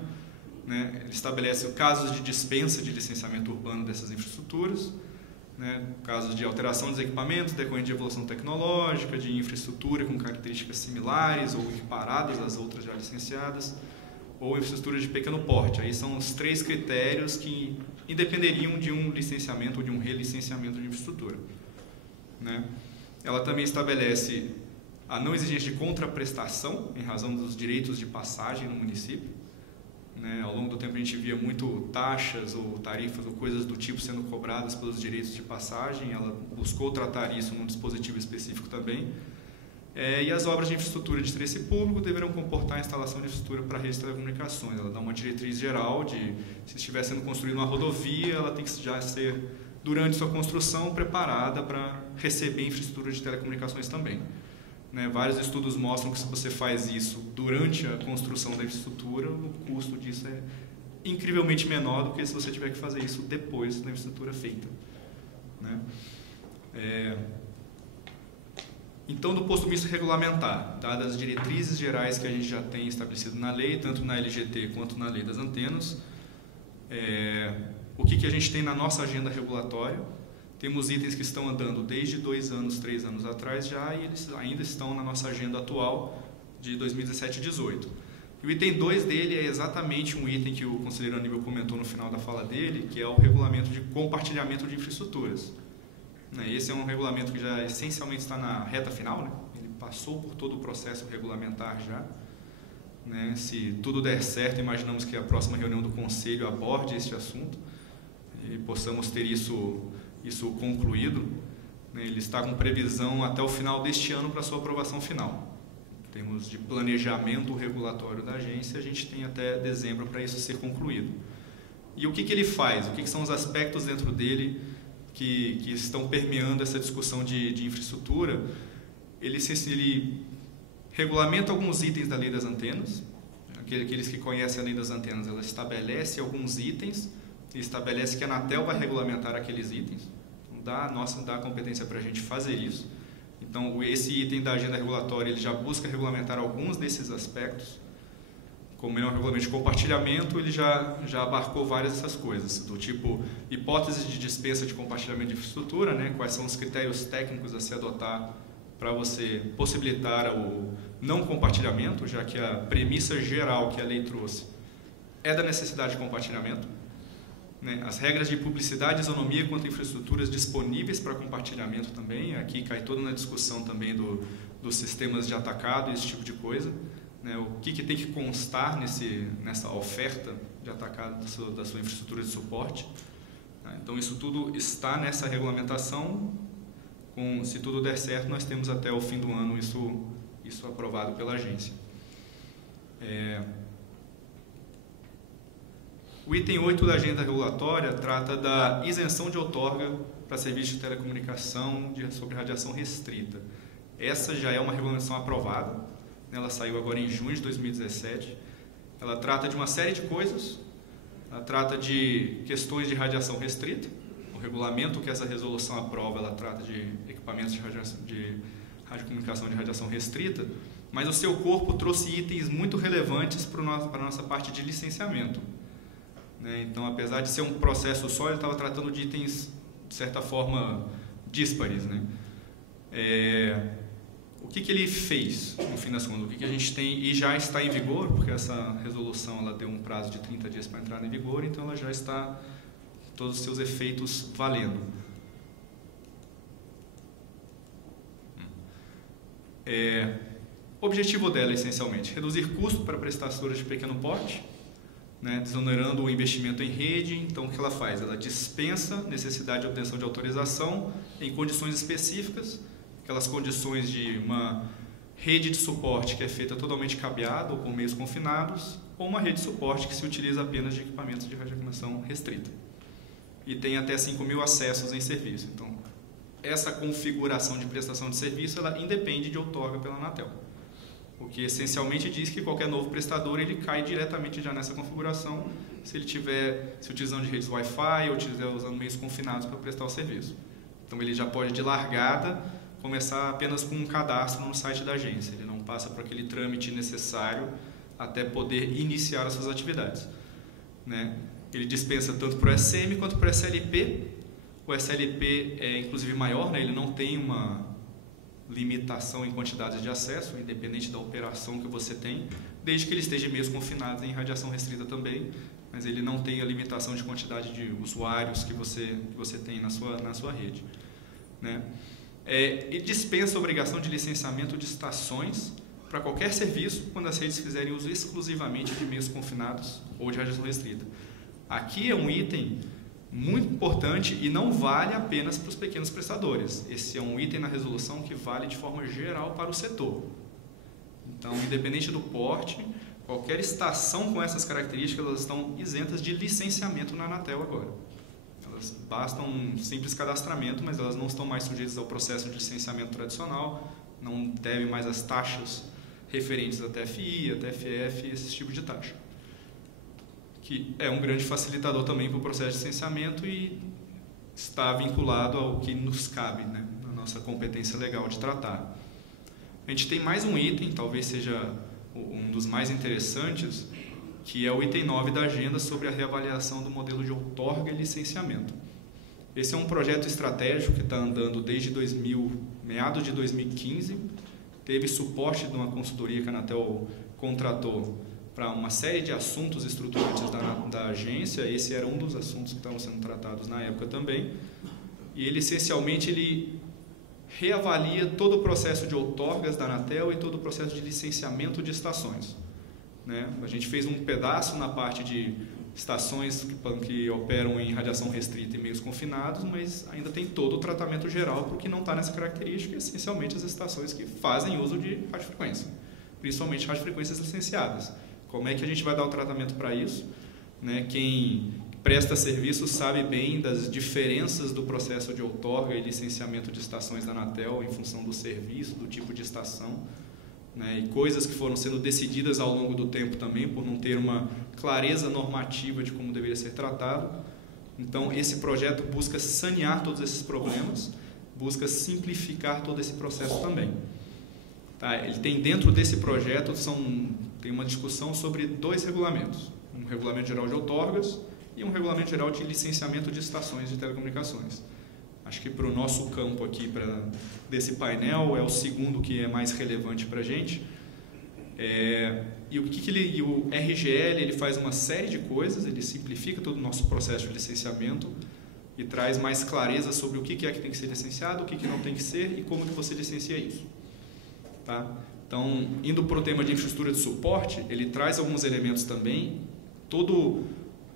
né? Ele estabelece casos de dispensa de licenciamento urbano dessas infraestruturas, né? Casos de alteração dos equipamentos decorrente de evolução tecnológica, de infraestrutura com características similares ou equiparadas às outras já licenciadas, ou infraestrutura de pequeno porte. Aí são os 3 critérios que independeriam de um licenciamento ou de um relicenciamento de infraestrutura, né? Ela também estabelece a não exigência de contraprestação em razão dos direitos de passagem no município, né? Ao longo do tempo a gente via muito taxas ou tarifas ou coisas do tipo sendo cobradas pelos direitos de passagem. Ela buscou tratar isso num dispositivo específico também. E as obras de infraestrutura de interesse público deverão comportar a instalação de infraestrutura para a rede de telecomunicações. Ela dá uma diretriz geral de, se estiver sendo construída uma rodovia, ela tem que já ser, durante sua construção, preparada para receber infraestrutura de telecomunicações também, né? Vários estudos mostram que se você faz isso durante a construção da infraestrutura, o custo disso é incrivelmente menor do que se você tiver que fazer isso depois da infraestrutura feita, né? Então, do posto de vista regulamentar, dadas as diretrizes gerais que a gente já tem estabelecido na lei, tanto na LGT quanto na Lei das Antenas, o que a gente tem na nossa agenda regulatória? Temos itens que estão andando desde 2 anos, 3 anos atrás já, e eles ainda estão na nossa agenda atual de 2017 e 2018. E o item 2 dele é exatamente um item que o conselheiro Aníbal comentou no final da fala dele, que é o regulamento de compartilhamento de infraestruturas. Esse é um regulamento que já essencialmente está na reta final, né? Ele passou por todo o processo regulamentar já. Se tudo der certo, imaginamos que a próxima reunião do Conselho aborde este assunto e possamos ter isso concluído. Ele está com previsão até o final deste ano para sua aprovação final. Em termos de planejamento regulatório da agência, a gente tem até dezembro para isso ser concluído. E o que ele faz? O que são os aspectos dentro dele que estão permeando essa discussão de infraestrutura? Ele regulamenta alguns itens da Lei das Antenas. Aqueles que conhecem a Lei das Antenas, ela estabelece alguns itens e estabelece que a Anatel vai regulamentar aqueles itens. Então, dá competência para a gente fazer isso. Então, esse item da agenda regulatória, ele já busca regulamentar alguns desses aspectos. Como ele é um regulamento de compartilhamento, ele já abarcou várias dessas coisas, do tipo hipótese de dispensa de compartilhamento de infraestrutura, quais são os critérios técnicos a se adotar para você possibilitar o não compartilhamento, já que a premissa geral que a lei trouxe é da necessidade de compartilhamento. As regras de publicidade e isonomia quanto a infraestruturas disponíveis para compartilhamento também. Aqui cai toda na discussão também dos sistemas de atacado e esse tipo de coisa. O que tem que constar nessa oferta de atacado da sua infraestrutura de suporte. Então, isso tudo está nessa regulamentação. Se tudo der certo, nós temos até o fim do ano isso aprovado pela agência. O item 8 da agenda regulatória trata da isenção de outorga para serviços de telecomunicação sobre radiação restrita. Essa já é uma regulamentação aprovada, ela saiu agora em junho de 2017. Ela trata de uma série de coisas, ela trata de questões de radiação restrita. O regulamento que essa resolução aprova, ela trata de equipamentos de radiocomunicação de radiação restrita, mas o seu corpo trouxe itens muito relevantes para a nossa parte de licenciamento. Então, apesar de ser um processo só, ele estava tratando de itens, de certa forma, díspares. O que ele fez, no fim das contas? O que a gente tem e já está em vigor, porque essa resolução ela deu um prazo de 30 dias para entrar em vigor, então ela já está todos os seus efeitos valendo. O objetivo dela, essencialmente, reduzir custo para prestadoras de pequeno porte, desonerando o investimento em rede. Então, o que ela faz? Ela dispensa necessidade de obtenção de autorização em condições específicas, aquelas condições de uma rede de suporte que é feita totalmente cabeada ou com meios confinados, ou uma rede de suporte que se utiliza apenas de equipamentos de radiocomunicação restrita. E tem até 5.000 acessos em serviço. Então, essa configuração de prestação de serviço, ela independe de outorga pela Anatel. O que essencialmente diz que qualquer novo prestador ele cai diretamente já nessa configuração se ele estiver se utilizando de redes Wi-Fi ou estiver usando meios confinados para prestar o serviço. Então ele já pode de largada começar apenas com um cadastro no site da agência. Ele não passa por aquele trâmite necessário até poder iniciar as suas atividades. Ele dispensa tanto para o SM quanto para o SLP. O SLP é inclusive maior, ele não tem uma limitação em quantidades de acesso, independente da operação que você tem, desde que ele esteja mesmo confinado em radiação restrita também, mas ele não tem a limitação de quantidade de usuários que você tem na sua rede. Ele dispensa a obrigação de licenciamento de estações para qualquer serviço quando as redes fizerem uso exclusivamente de meios confinados ou de radiação restrita. Aqui é um item muito importante e não vale apenas para os pequenos prestadores. Esse é um item na resolução que vale de forma geral para o setor. Então, independente do porte, qualquer estação com essas características, elas estão isentas de licenciamento na Anatel agora. Elas bastam um simples cadastramento, mas elas não estão mais sujeitas ao processo de licenciamento tradicional, não devem mais as taxas referentes à TFI, à TFF, esse tipo de taxa, que é um grande facilitador também para o processo de licenciamento e está vinculado ao que nos cabe, na nossa competência legal de tratar. A gente tem mais um item, talvez seja um dos mais interessantes, que é o item 9 da agenda sobre a reavaliação do modelo de outorga e licenciamento. Esse é um projeto estratégico que está andando desde meados de 2015, teve suporte de uma consultoria que a Anatel contratou para uma série de assuntos estruturantes da agência. Esse era um dos assuntos que estavam sendo tratados na época também. E ele, essencialmente, ele reavalia todo o processo de outorgas da Anatel e todo o processo de licenciamento de estações, né? A gente fez um pedaço na parte de estações que operam em radiação restrita e meios confinados, mas ainda tem todo o tratamento geral para o que não está nessa característica, essencialmente as estações que fazem uso de radiofrequência, principalmente radiofrequências licenciadas. Como é que a gente vai dar o tratamento para isso, né? Quem presta serviço sabe bem das diferenças do processo de outorga e licenciamento de estações da Anatel em função do serviço, do tipo de estação, né? E coisas que foram sendo decididas ao longo do tempo também por não ter uma clareza normativa de como deveria ser tratado. Então, esse projeto busca sanear todos esses problemas, busca simplificar todo esse processo também. Tá? Ele tem dentro desse projeto, tem uma discussão sobre 2 regulamentos, um regulamento geral de outorgas e um regulamento geral de licenciamento de estações de telecomunicações. Acho que para o nosso campo aqui, desse painel, é o segundo que é mais relevante para a gente. E o RGL ele faz uma série de coisas, ele simplifica todo o nosso processo de licenciamento e traz mais clareza sobre o que é que tem que ser licenciado, o que não tem que ser e como que você licencia isso. Tá? Então, indo para o tema de infraestrutura de suporte, ele traz alguns elementos também. Todo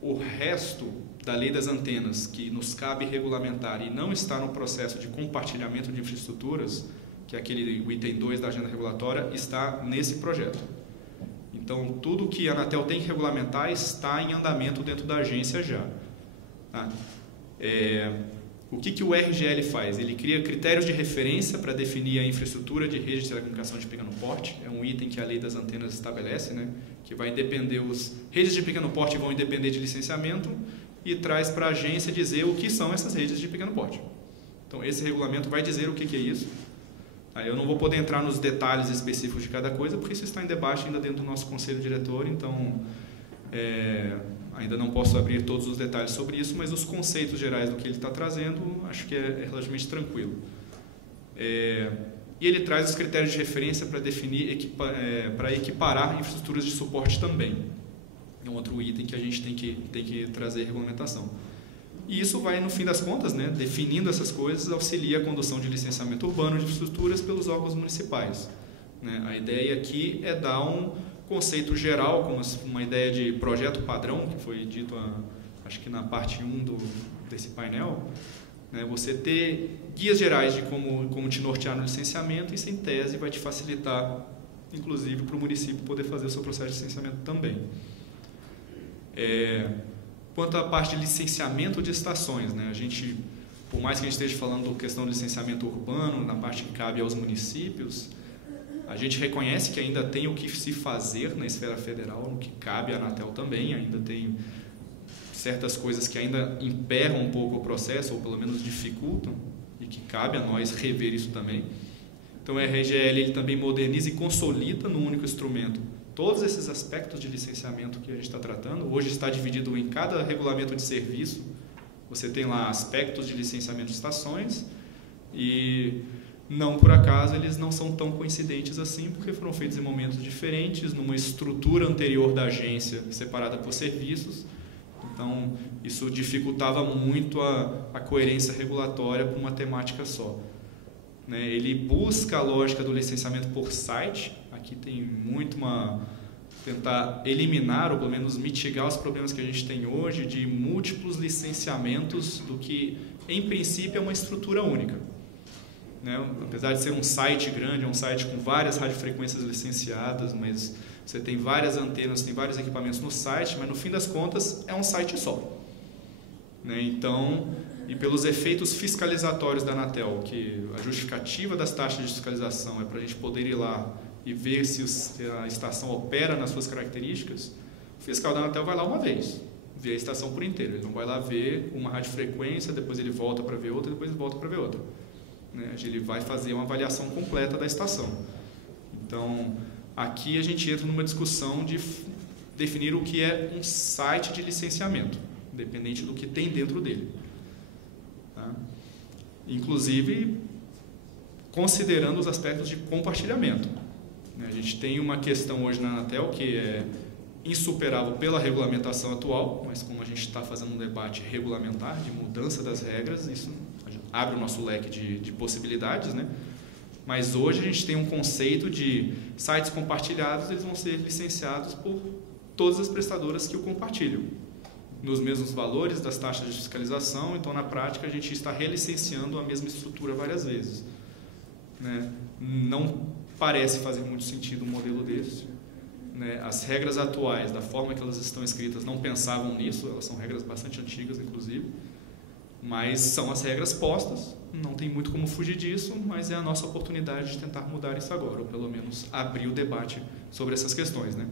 o resto da lei das antenas que nos cabe regulamentar e não está no processo de compartilhamento de infraestruturas, que é o item 2 da agenda regulatória, está nesse projeto. Então, tudo que a Anatel tem que regulamentar está em andamento dentro da agência já. Tá? O que o RGL faz? Ele cria critérios de referência para definir a infraestrutura de rede de telecomunicação de pequeno porte. É um item que a lei das antenas estabelece, né? Que vai depender, redes de pequeno porte vão depender de licenciamento e traz para a agência dizer o que são essas redes de pequeno porte. Então, esse regulamento vai dizer o que é isso. Eu não vou poder entrar nos detalhes específicos de cada coisa, porque isso está em debate ainda dentro do nosso conselho diretor, então ainda não posso abrir todos os detalhes sobre isso, mas os conceitos gerais do que ele está trazendo, acho que é relativamente tranquilo. E ele traz os critérios de referência para definir, para equiparar infraestruturas de suporte também. É um outro item que a gente tem que trazer regulamentação. E isso vai, no fim das contas, né, definindo essas coisas, auxilia a condução de licenciamento urbano de infraestruturas pelos órgãos municipais. Né? A ideia aqui é dar um conceito geral, como uma ideia de projeto padrão, que foi dito, acho que na parte 1 desse painel, né? Você ter guias gerais de como te nortear no licenciamento, isso em tese vai te facilitar, inclusive, para o município poder fazer o seu processo de licenciamento também. Quanto à parte de licenciamento de estações, né? A gente, por mais que a gente esteja falando da questão do licenciamento urbano, na parte que cabe aos municípios, a gente reconhece que ainda tem o que se fazer na esfera federal, no que cabe à Anatel também, ainda tem certas coisas que ainda emperram um pouco o processo, ou pelo menos dificultam, e que cabe a nós rever isso também. Então, o RGL ele também moderniza e consolida num único instrumento todos esses aspectos de licenciamento que a gente está tratando. Hoje está dividido em cada regulamento de serviço. Você tem lá aspectos de licenciamento de estações e, não por acaso, eles não são tão coincidentes assim, porque foram feitos em momentos diferentes, numa estrutura anterior da agência, separada por serviços. Então, isso dificultava muito a coerência regulatória para uma temática só. Né? Ele busca a lógica do licenciamento por site. Aqui tem muito tentar eliminar, ou pelo menos mitigar os problemas que a gente tem hoje de múltiplos licenciamentos do que, em princípio, é uma estrutura única. Né? Apesar de ser um site grande, é um site com várias radiofrequências licenciadas, mas você tem várias antenas, tem vários equipamentos no site, mas no fim das contas é um site só. Né? Então, e pelos efeitos fiscalizatórios da Anatel, que a justificativa das taxas de fiscalização é para a gente poder ir lá e ver se a estação opera nas suas características, o fiscal da Anatel vai lá uma vez, vê a estação por inteiro. Ele não vai lá ver uma radiofrequência, depois ele volta para ver outra, depois ele volta para ver outra. Né? Ele vai fazer uma avaliação completa da estação. Então, aqui a gente entra numa discussão de definir o que é um site de licenciamento, independente do que tem dentro dele. Tá? Inclusive, considerando os aspectos de compartilhamento. A gente tem uma questão hoje na Anatel que é insuperável pela regulamentação atual, mas como a gente está fazendo um debate regulamentar, de mudança das regras, isso abre o nosso leque de possibilidades, né? Mas hoje a gente tem um conceito de sites compartilhados, eles vão ser licenciados por todas as prestadoras que o compartilham, nos mesmos valores das taxas de fiscalização. Então, na prática, a gente está relicenciando a mesma estrutura várias vezes, né? Não parece fazer muito sentido um modelo desse, né? As regras atuais, da forma que elas estão escritas, não pensavam nisso, elas são regras bastante antigas, inclusive, mas são as regras postas, não tem muito como fugir disso, mas é a nossa oportunidade de tentar mudar isso agora, ou pelo menos abrir o debate sobre essas questões, né?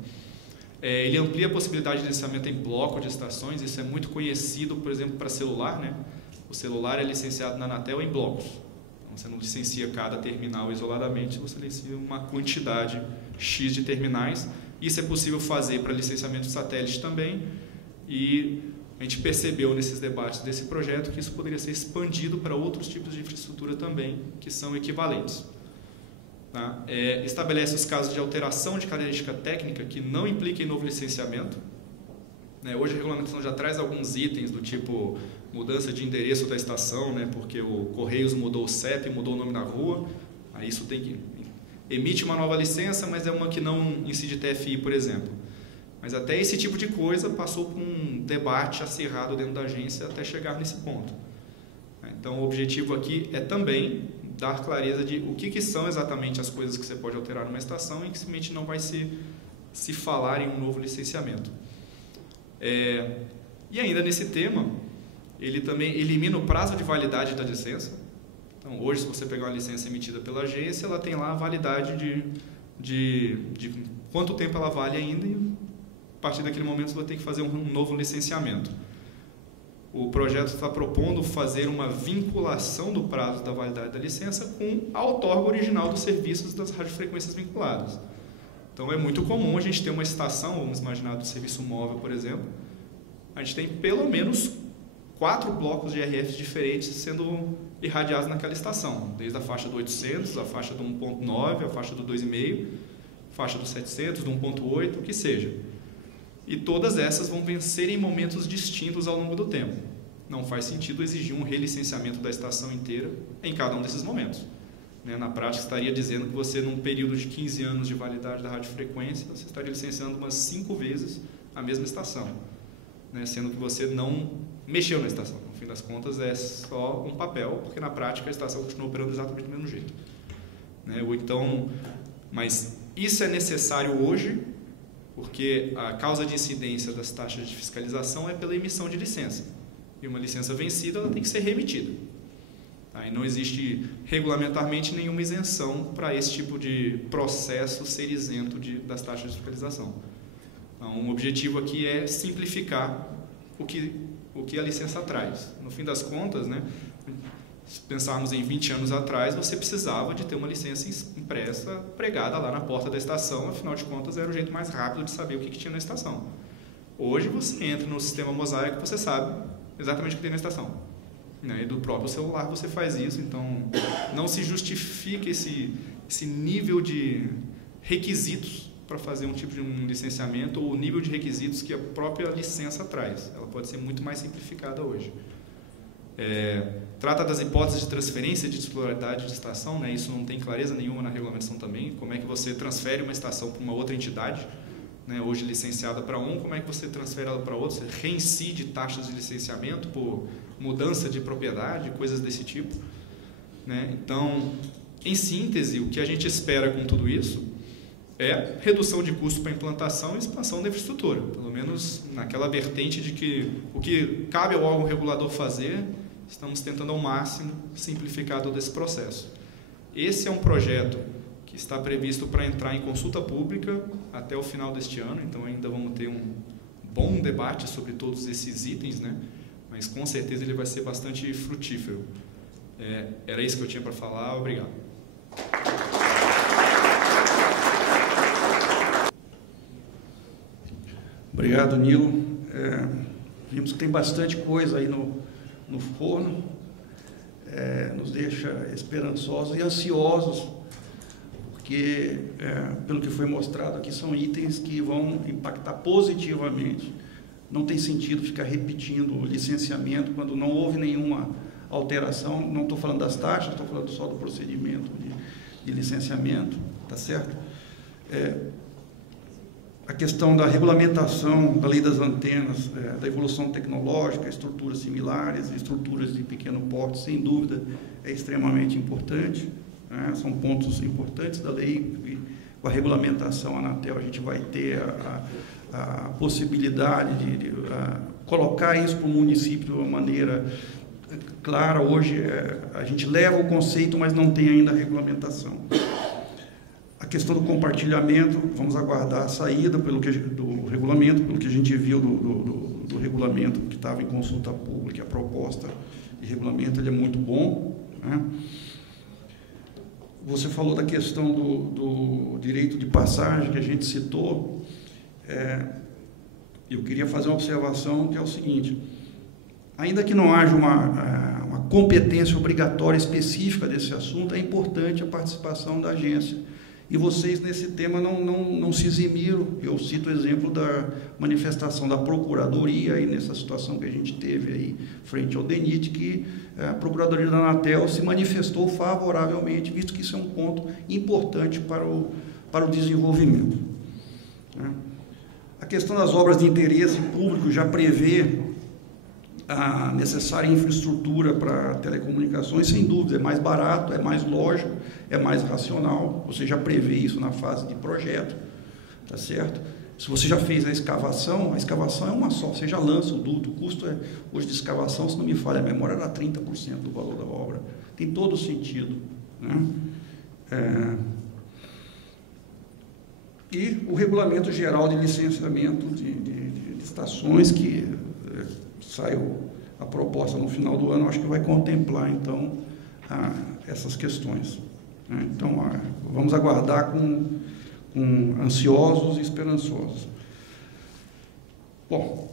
Ele amplia a possibilidade de licenciamento em bloco de estações, isso é muito conhecido, por exemplo, para celular, né? O celular é licenciado na Anatel em blocos. Então, você não licencia cada terminal isoladamente, você licencia uma quantidade X de terminais. Isso é possível fazer para licenciamento de satélite também, e a gente percebeu nesses debates desse projeto que isso poderia ser expandido para outros tipos de infraestrutura também, que são equivalentes. Tá? Estabelece os casos de alteração de característica técnica que não impliquem novo licenciamento. Hoje a regulamentação já traz alguns itens do tipo mudança de endereço da estação, né, porque o Correios mudou o CEP, mudou o nome da rua, aí isso tem que emite uma nova licença, mas é uma que não incide TFI, por exemplo. Mas até esse tipo de coisa passou por um debate acirrado dentro da agência até chegar nesse ponto. Então o objetivo aqui é também dar clareza de o que são exatamente as coisas que você pode alterar numa estação e que simplesmente não vai se falar em um novo licenciamento. E ainda nesse tema, ele também elimina o prazo de validade da licença. Então, hoje, se você pegar uma licença emitida pela agência, ela tem lá a validade de quanto tempo ela vale ainda, e a partir daquele momento você vai ter que fazer um novo licenciamento. O projeto está propondo fazer uma vinculação do prazo da validade da licença com a outorga original dos serviços das radiofrequências vinculadas. Então, é muito comum a gente ter uma estação, vamos imaginar do serviço móvel, por exemplo, a gente tem pelo menos 4 blocos de RF diferentes sendo irradiados naquela estação, desde a faixa do 800, a faixa do 1.9, a faixa do 2,5, faixa do 700, do 1.8, o que seja. E todas essas vão vencer em momentos distintos ao longo do tempo. Não faz sentido exigir um relicenciamento da estação inteira em cada um desses momentos. Na prática, estaria dizendo que você, num período de 15 anos de validade da radiofrequência, você estaria licenciando umas 5 vezes a mesma estação, sendo que você não mexeu na estação. No fim das contas, é só um papel, porque na prática a estação continua operando exatamente do mesmo jeito. Mas isso é necessário hoje, porque a causa de incidência das taxas de fiscalização é pela emissão de licença. E uma licença vencida, ela tem que ser reemitida. E não existe regulamentarmente nenhuma isenção para esse tipo de processo ser isento das taxas de fiscalização. Então, o objetivo aqui é simplificar o que a licença traz. No fim das contas, se pensarmos em 20 anos atrás, você precisava de ter uma licença impressa, pregada lá na porta da estação, afinal de contas era o jeito mais rápido de saber o que tinha na estação. Hoje você entra no sistema Mosaic, você sabe exatamente o que tem na estação. E do próprio celular você faz isso, então não se justifica esse nível de requisitos para fazer um tipo de um licenciamento, ou o nível de requisitos que a própria licença traz. Ela pode ser muito mais simplificada hoje. Trata das hipóteses de transferência de titularidade de estação, isso não tem clareza nenhuma na regulamentação também. Como é que você transfere uma estação para uma outra entidade, hoje licenciada para um, como é que você transfere ela para outro? Você reincide taxas de licenciamento por mudança de propriedade, coisas desse tipo. Então, em síntese, o que a gente espera com tudo isso é redução de custo para implantação e expansão da infraestrutura, pelo menos naquela vertente de que o que cabe ao órgão regulador fazer, estamos tentando ao máximo simplificar todo esse processo. Esse é um projeto que está previsto para entrar em consulta pública até o final deste ano, então ainda vamos ter um bom debate sobre todos esses itens, mas com certeza ele vai ser bastante frutífero. Era isso que eu tinha para falar, obrigado. Obrigado, Nilo. Vimos que tem bastante coisa aí no forno. nos deixa esperançosos e ansiosos, porque, pelo que foi mostrado aqui, são itens que vão impactar positivamente. Não tem sentido ficar repetindo o licenciamento quando não houve nenhuma alteração. Não estou falando das taxas, estou falando só do procedimento de licenciamento, tá certo? A questão da regulamentação da lei das antenas, da evolução tecnológica, estruturas similares, estruturas de pequeno porte, sem dúvida, é extremamente importante, né? São pontos importantes da lei. E com a regulamentação, a Anatel, a gente vai ter a possibilidade de colocar isso para o município de uma maneira clara. Hoje, a gente leva o conceito, mas não tem ainda a regulamentação. A questão do compartilhamento, vamos aguardar a saída do regulamento, pelo que a gente viu do regulamento que estava em consulta pública. A proposta de regulamento ele é muito bom, né? Você falou da questão do direito de passagem, que a gente citou. Eu queria fazer uma observação, que é o seguinte: ainda que não haja uma competência obrigatória específica desse assunto, é importante a participação da agência. E vocês, nesse tema, não se eximiram. Eu cito o exemplo da manifestação da Procuradoria, aí nessa situação que a gente teve aí, frente ao DENIT, que a Procuradoria da Anatel se manifestou favoravelmente, visto que isso é um ponto importante para o desenvolvimento. A questão das obras de interesse público já prevê a necessária infraestrutura para telecomunicações, sem dúvida, é mais barato, é mais lógico, é mais racional. Você já prevê isso na fase de projeto, tá certo? Se você já fez a escavação é uma só, você já lança o duto. O custo hoje de escavação, se não me falha a memória, era 30% do valor da obra. Tem todo o sentido, né? E o regulamento geral de licenciamento de estações, que saiu a proposta no final do ano, acho que vai contemplar, então, essas questões, né? Então, vamos aguardar com ansiosos e esperançosos. Bom,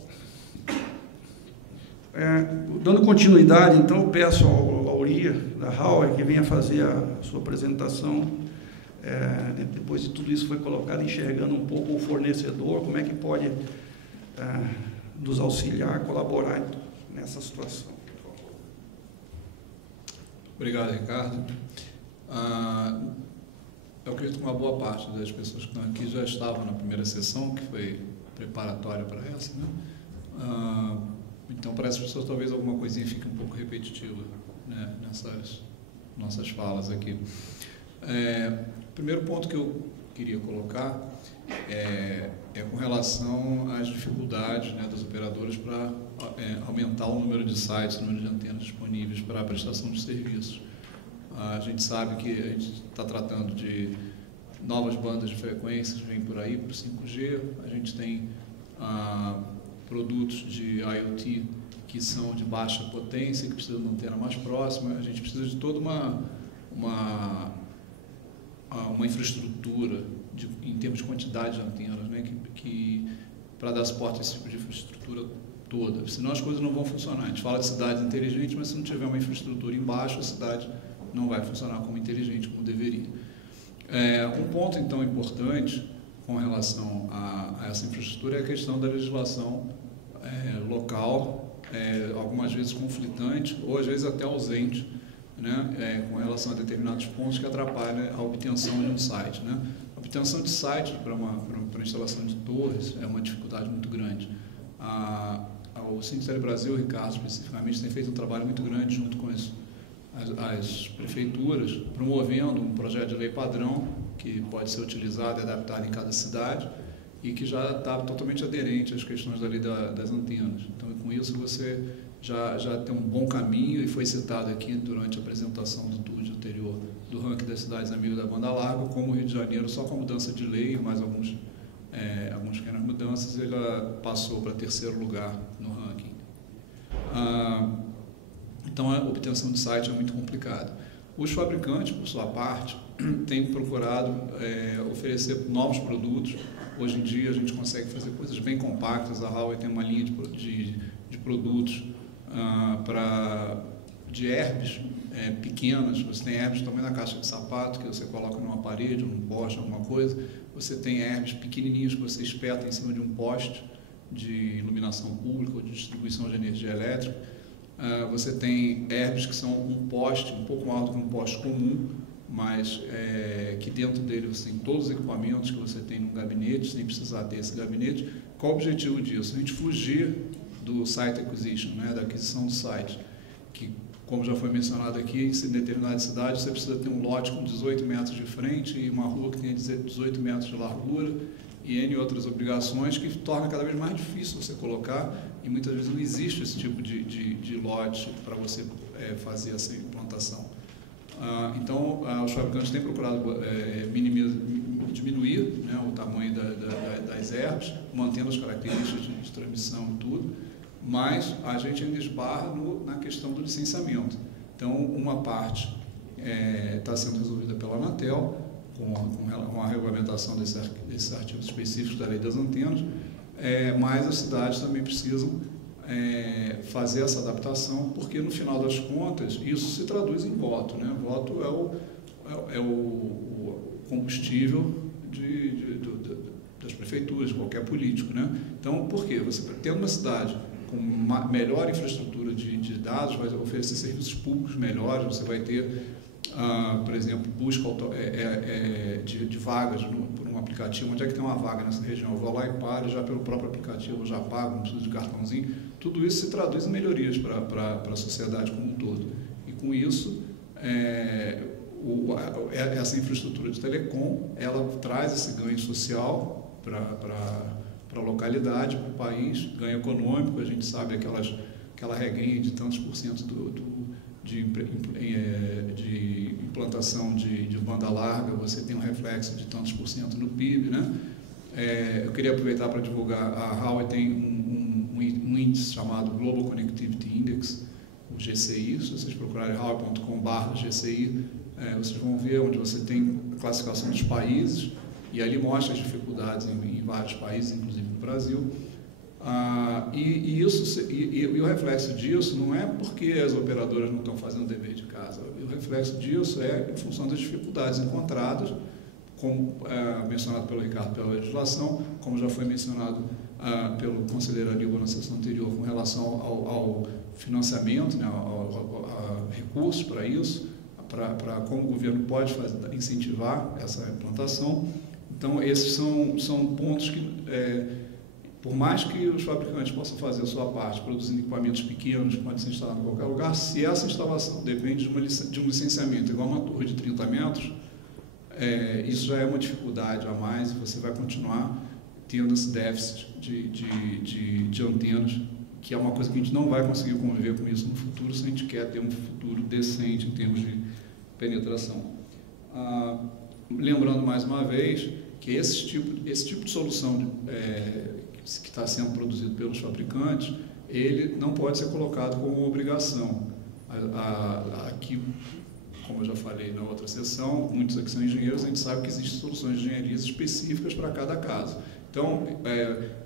dando continuidade, então, eu peço ao Lauria, da Hauer, que venha fazer a sua apresentação. Depois de tudo isso foi colocado, enxergando um pouco o fornecedor, como é que pode nos auxiliar, colaborar nessa situação. Obrigado, Ricardo. Eu acredito que uma boa parte das pessoas que estão aqui já estavam na primeira sessão, que foi preparatória para essa, né? Então, para essas pessoas, talvez alguma coisinha fique um pouco repetitiva, né, nessas nossas falas aqui. O primeiro ponto que eu queria colocar é com relação às dificuldades, né, das operadoras para aumentar o número de sites, o número de antenas disponíveis para a prestação de serviços. A gente sabe que a gente está tratando de novas bandas de frequências, vem por aí para o 5G, a gente tem produtos de IoT que são de baixa potência, que precisam de uma antena mais próxima, a gente precisa de toda uma infraestrutura em termos de quantidade de antenas, né, que para dar suporte a esse tipo de infraestrutura toda. Senão as coisas não vão funcionar. A gente fala de cidades inteligentes, mas se não tiver uma infraestrutura embaixo, a cidade não vai funcionar como inteligente, como deveria. Um ponto, então, importante com relação a essa infraestrutura é a questão da legislação local, algumas vezes conflitante, ou às vezes até ausente, né, com relação a determinados pontos que atrapalham a obtenção de um site, né? A obtenção de sites para uma instalação de torres é uma dificuldade muito grande. O Sintele Brasil, Ricardo, especificamente, tem feito um trabalho muito grande junto com as prefeituras, promovendo um projeto de lei padrão que pode ser utilizado e adaptado em cada cidade e que já está totalmente aderente às questões da lei das antenas. Então, com isso, você já tem um bom caminho, e foi citado aqui durante a apresentação do TUD anterior do ranking das cidades amigas da banda larga, como o Rio de Janeiro, só com a mudança de lei e mais algumas pequenas mudanças, ele passou para 3º lugar no ranking. Então, a obtenção de site é muito complicada. Os fabricantes, por sua parte, têm procurado oferecer novos produtos. Hoje em dia, a gente consegue fazer coisas bem compactas. A Huawei tem uma linha de produtos de herbes pequenas. Você tem herbes também na caixa de sapato, que você coloca numa parede, ou num poste, alguma coisa. Você tem herbes pequenininhos que você espeta em cima de um poste de iluminação pública ou de distribuição de energia elétrica. Você tem herbes que são um poste, um pouco maior do que um poste comum, mas que dentro dele você tem todos os equipamentos que você tem num gabinete, sem precisar ter esse gabinete. Qual o objetivo disso? A gente fugir do site acquisition, né, da aquisição do site, que, como já foi mencionado aqui, em determinada cidade você precisa ter um lote com 18 metros de frente e uma rua que tenha 18 metros de largura e N outras obrigações que torna cada vez mais difícil você colocar, e muitas vezes não existe esse tipo de lote para você fazer essa implantação. Então, os fabricantes têm procurado diminuir, né, o tamanho das herbes, mantendo as características de transmissão e tudo, mas a gente ainda esbarra na questão do licenciamento. Então, uma parte está sendo resolvida pela Anatel, com a regulamentação desses artigos específicos da Lei das Antenas, mas as cidades também precisam fazer essa adaptação, porque no final das contas isso se traduz em voto, né? Voto é o combustível das prefeituras, de qualquer político, né? Então, por quê? Você tendo uma cidade com melhor infraestrutura de dados, vai oferecer serviços públicos melhores, você vai ter, por exemplo, busca de vagas por um aplicativo. Onde é que tem uma vaga nessa região? Eu vou lá e paro, já pelo próprio aplicativo, eu já pago, não preciso de cartãozinho. Tudo isso se traduz em melhorias para a sociedade como um todo. E com isso, essa infraestrutura de telecom, ela traz esse ganho social para a localidade, para o país, ganho econômico. A gente sabe aquela reguinha de tantos por cento de implantação de banda larga, você tem um reflexo de tantos por cento no PIB, né? Eu queria aproveitar para divulgar, a Huawei tem um índice chamado Global Connectivity Index, o GCI. Se vocês procurarem huawei.com/GCI, vocês vão ver onde você tem a classificação dos países, e ali mostra as dificuldades em vários países, inclusive no Brasil. E o reflexo disso não é porque as operadoras não estão fazendo o dever de casa. O reflexo disso é em função das dificuldades encontradas, como mencionado pelo Ricardo pela legislação, como já foi mencionado pelo conselheiro Aníbal na sessão anterior, com relação ao financiamento, né, a recursos para isso, para como o governo pode incentivar essa implantação. Então, esses são pontos que, por mais que os fabricantes possam fazer a sua parte, produzindo equipamentos pequenos que podem ser instalados em qualquer lugar, se essa instalação depende de um licenciamento igual uma torre de 30 metros, isso já é uma dificuldade a mais, e você vai continuar tendo esse déficit de antenas, que é uma coisa que a gente não vai conseguir conviver com isso no futuro, se a gente quer ter um futuro decente em termos de penetração. Lembrando mais uma vez que esse tipo de solução que está sendo produzido pelos fabricantes, ele não pode ser colocado como obrigação. Aqui, como eu já falei na outra sessão, muitos aqui são engenheiros, a gente sabe que existem soluções de engenharia específicas para cada caso. Então,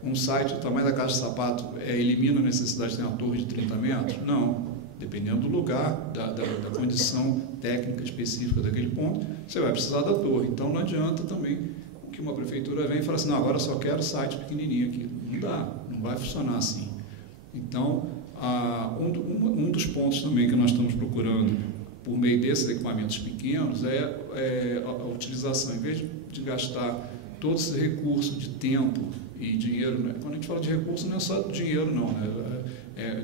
um site do tamanho da caixa de sapato elimina a necessidade de ter uma torre de 30 metros? Não. Dependendo do lugar, da condição técnica específica daquele ponto, você vai precisar da torre. Então, não adianta também que uma prefeitura venha e fale assim, não, agora eu só quero site pequenininho aqui. Não dá, não vai funcionar assim. Então, um dos pontos também que nós estamos procurando por meio desses equipamentos pequenos é a utilização, em vez de gastar todo esse recurso de tempo e dinheiro, né? Quando a gente fala de recurso, não é só dinheiro, não, né?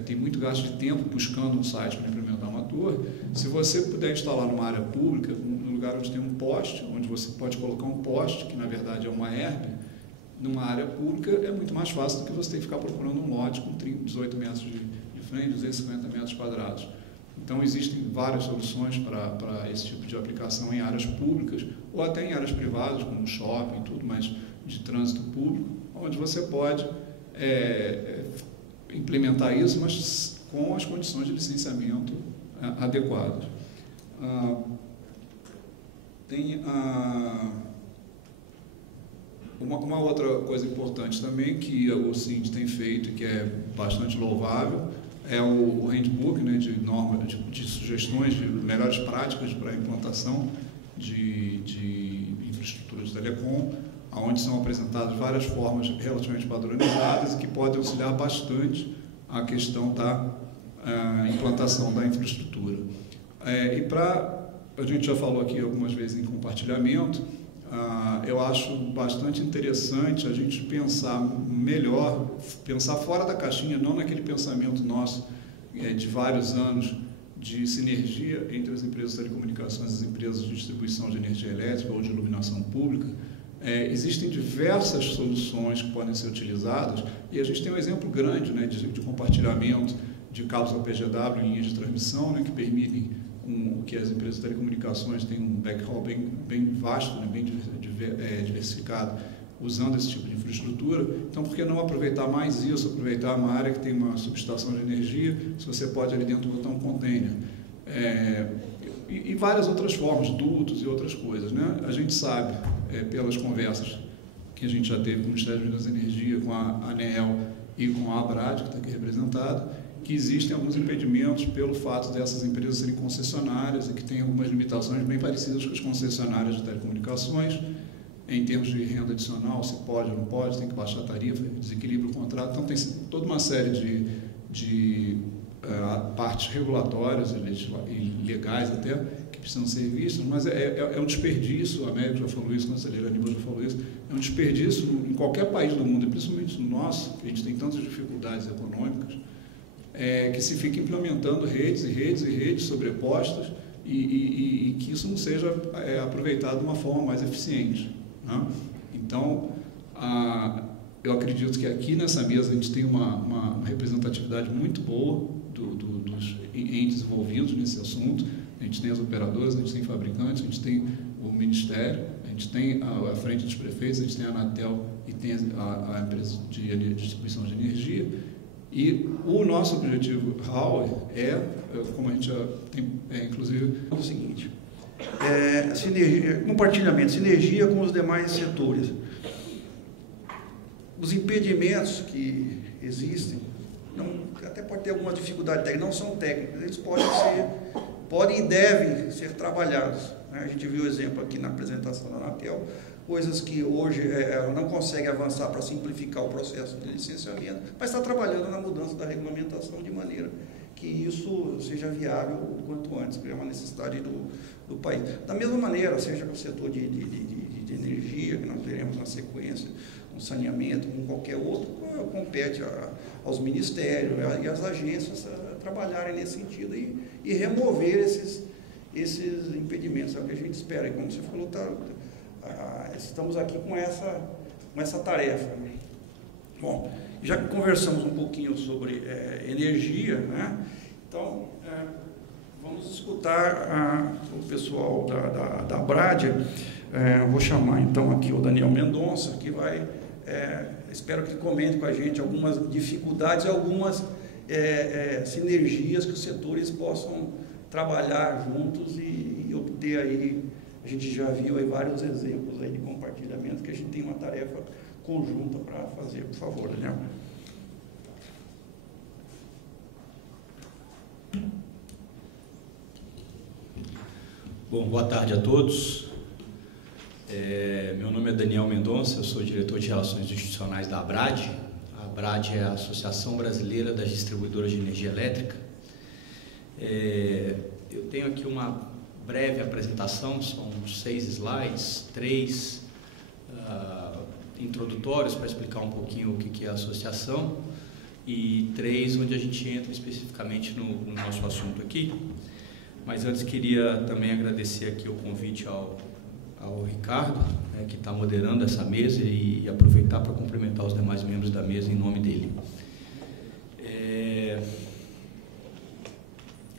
Tem muito gasto de tempo buscando um site para implementar uma torre. Se você puder instalar numa área pública, num lugar onde tem um poste, onde você pode colocar um poste, que na verdade é uma herb, numa área pública é muito mais fácil do que você ter que ficar procurando um lote com 18 metros de frente, 250 metros quadrados. Então, existem várias soluções para esse tipo de aplicação em áreas públicas, ou até em áreas privadas, como shopping e tudo, mas de trânsito público, onde você pode implementar isso, mas com as condições de licenciamento adequadas. Tem uma outra coisa importante também que o SIND tem feito, que é bastante louvável, é o handbook, né, de normas, de sugestões de melhores práticas para a implantação de infraestrutura de telecom, onde são apresentadas várias formas relativamente padronizadas e que podem auxiliar bastante a questão da implantação da infraestrutura. A gente já falou aqui algumas vezes em compartilhamento. Eu acho bastante interessante a gente pensar melhor, pensar fora da caixinha, não naquele pensamento nosso de vários anos de sinergia entre as empresas de telecomunicações e as empresas de distribuição de energia elétrica ou de iluminação pública. Existem diversas soluções que podem ser utilizadas e a gente tem um exemplo grande, né, de compartilhamento de cabos OPGW em linhas de transmissão, né, que permitem que as empresas de telecomunicações têm um backhaul bem vasto, né, bem diversificado, usando esse tipo de infraestrutura. Então, por que não aproveitar mais isso, aproveitar uma área que tem uma subestação de energia, se você pode ali dentro botar um container. E várias outras formas, dutos e outras coisas, né? A gente sabe, pelas conversas que a gente já teve com o Ministério de Minas e Energia, com a ANEEL e com a ABRAD, que está aqui representada, que existem alguns impedimentos pelo fato dessas empresas serem concessionárias e que têm algumas limitações bem parecidas com as concessionárias de telecomunicações, em termos de renda adicional, se pode ou não pode, tem que baixar a tarifa, desequilibra o contrato. Então, tem toda uma série de partes regulatórias e legais até, que precisam ser vistas, mas é um desperdício, a Américo já falou isso, a conselheira Aníbal já falou isso, é um desperdício em qualquer país do mundo, e principalmente no nosso, que a gente tem tantas dificuldades econômicas, que se fica implementando redes e redes e redes sobrepostas e que isso não seja aproveitado de uma forma mais eficiente, né? Então, eu acredito que aqui nessa mesa a gente tem uma representatividade muito boa dos entes envolvidos nesse assunto. A gente tem as operadoras, a gente tem fabricantes, a gente tem o Ministério, a gente tem a Frente dos Prefeitos, a gente tem a Anatel e tem a empresa de distribuição de energia. E o nosso objetivo, Raul, como a gente já tem, inclusive... É o seguinte, compartilhamento, sinergia com os demais setores. Os impedimentos que existem, até pode ter alguma dificuldade técnica, não são técnicos, eles podem e devem ser trabalhados, né? A gente viu o exemplo aqui na apresentação da Anatel, coisas que hoje ela não consegue avançar para simplificar o processo de licenciamento, mas está trabalhando na mudança da regulamentação de maneira que isso seja viável o quanto antes, que é uma necessidade do país. Da mesma maneira, seja no setor de energia, que nós teremos na sequência, um saneamento, como qualquer outro, compete aos ministérios e às agências trabalharem nesse sentido e remover esses impedimentos. É o que a gente espera. E como você falou, estamos aqui com essa tarefa, né? Bom, já que conversamos um pouquinho sobre energia, né? Então, vamos escutar o pessoal da Brad. Vou chamar então aqui o Daniel Mendonça, que vai, espero que comente com a gente algumas dificuldades e algumas sinergias que os setores possam trabalhar juntos e obter aí. A gente já viu aí vários exemplos aí de compartilhamento, que a gente tem uma tarefa conjunta para fazer. Por favor, Daniel. Bom, boa tarde a todos. Meu nome é Daniel Mendonça, eu sou diretor de Relações Institucionais da ABRAD. A ABRAD é a Associação Brasileira das Distribuidoras de Energia Elétrica. Eu tenho aqui uma breve apresentação, são 6 slides, 3 introdutórios para explicar um pouquinho o que é a associação e 3 onde a gente entra especificamente no nosso assunto aqui. Mas antes queria também agradecer aqui o convite ao Ricardo, né, que está moderando essa mesa, e aproveitar para cumprimentar os demais membros da mesa em nome dele.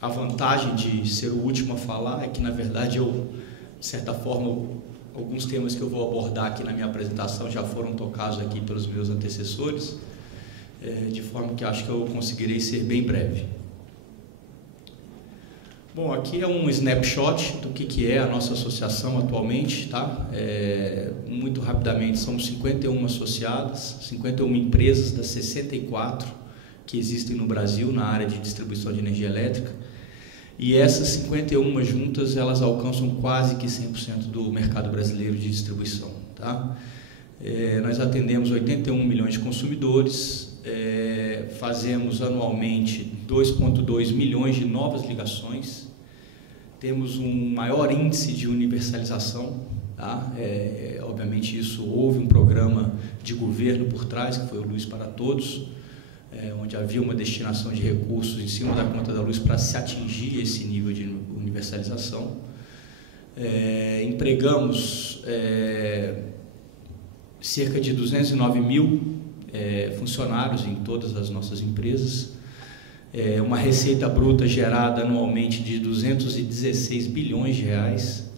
A vantagem de ser o último a falar é que, na verdade, de certa forma, alguns temas que eu vou abordar aqui na minha apresentação já foram tocados aqui pelos meus antecessores, de forma que acho que eu conseguirei ser bem breve. Bom, aqui é um snapshot do que é a nossa associação atualmente, tá? Muito rapidamente, somos 51 associadas, 51 empresas das 64 que existem no Brasil na área de distribuição de energia elétrica, e essas 51 juntas, elas alcançam quase que 100% do mercado brasileiro de distribuição. Tá? Nós atendemos 81 milhões de consumidores, fazemos anualmente 2,2 milhões de novas ligações, temos um maior índice de universalização. Tá? Obviamente isso, houve um programa de governo por trás, que foi o Luz para Todos, onde havia uma destinação de recursos em cima da conta da luz para se atingir esse nível de universalização. Empregamos cerca de 209 mil funcionários em todas as nossas empresas, uma receita bruta gerada anualmente de 216 bilhões de reais.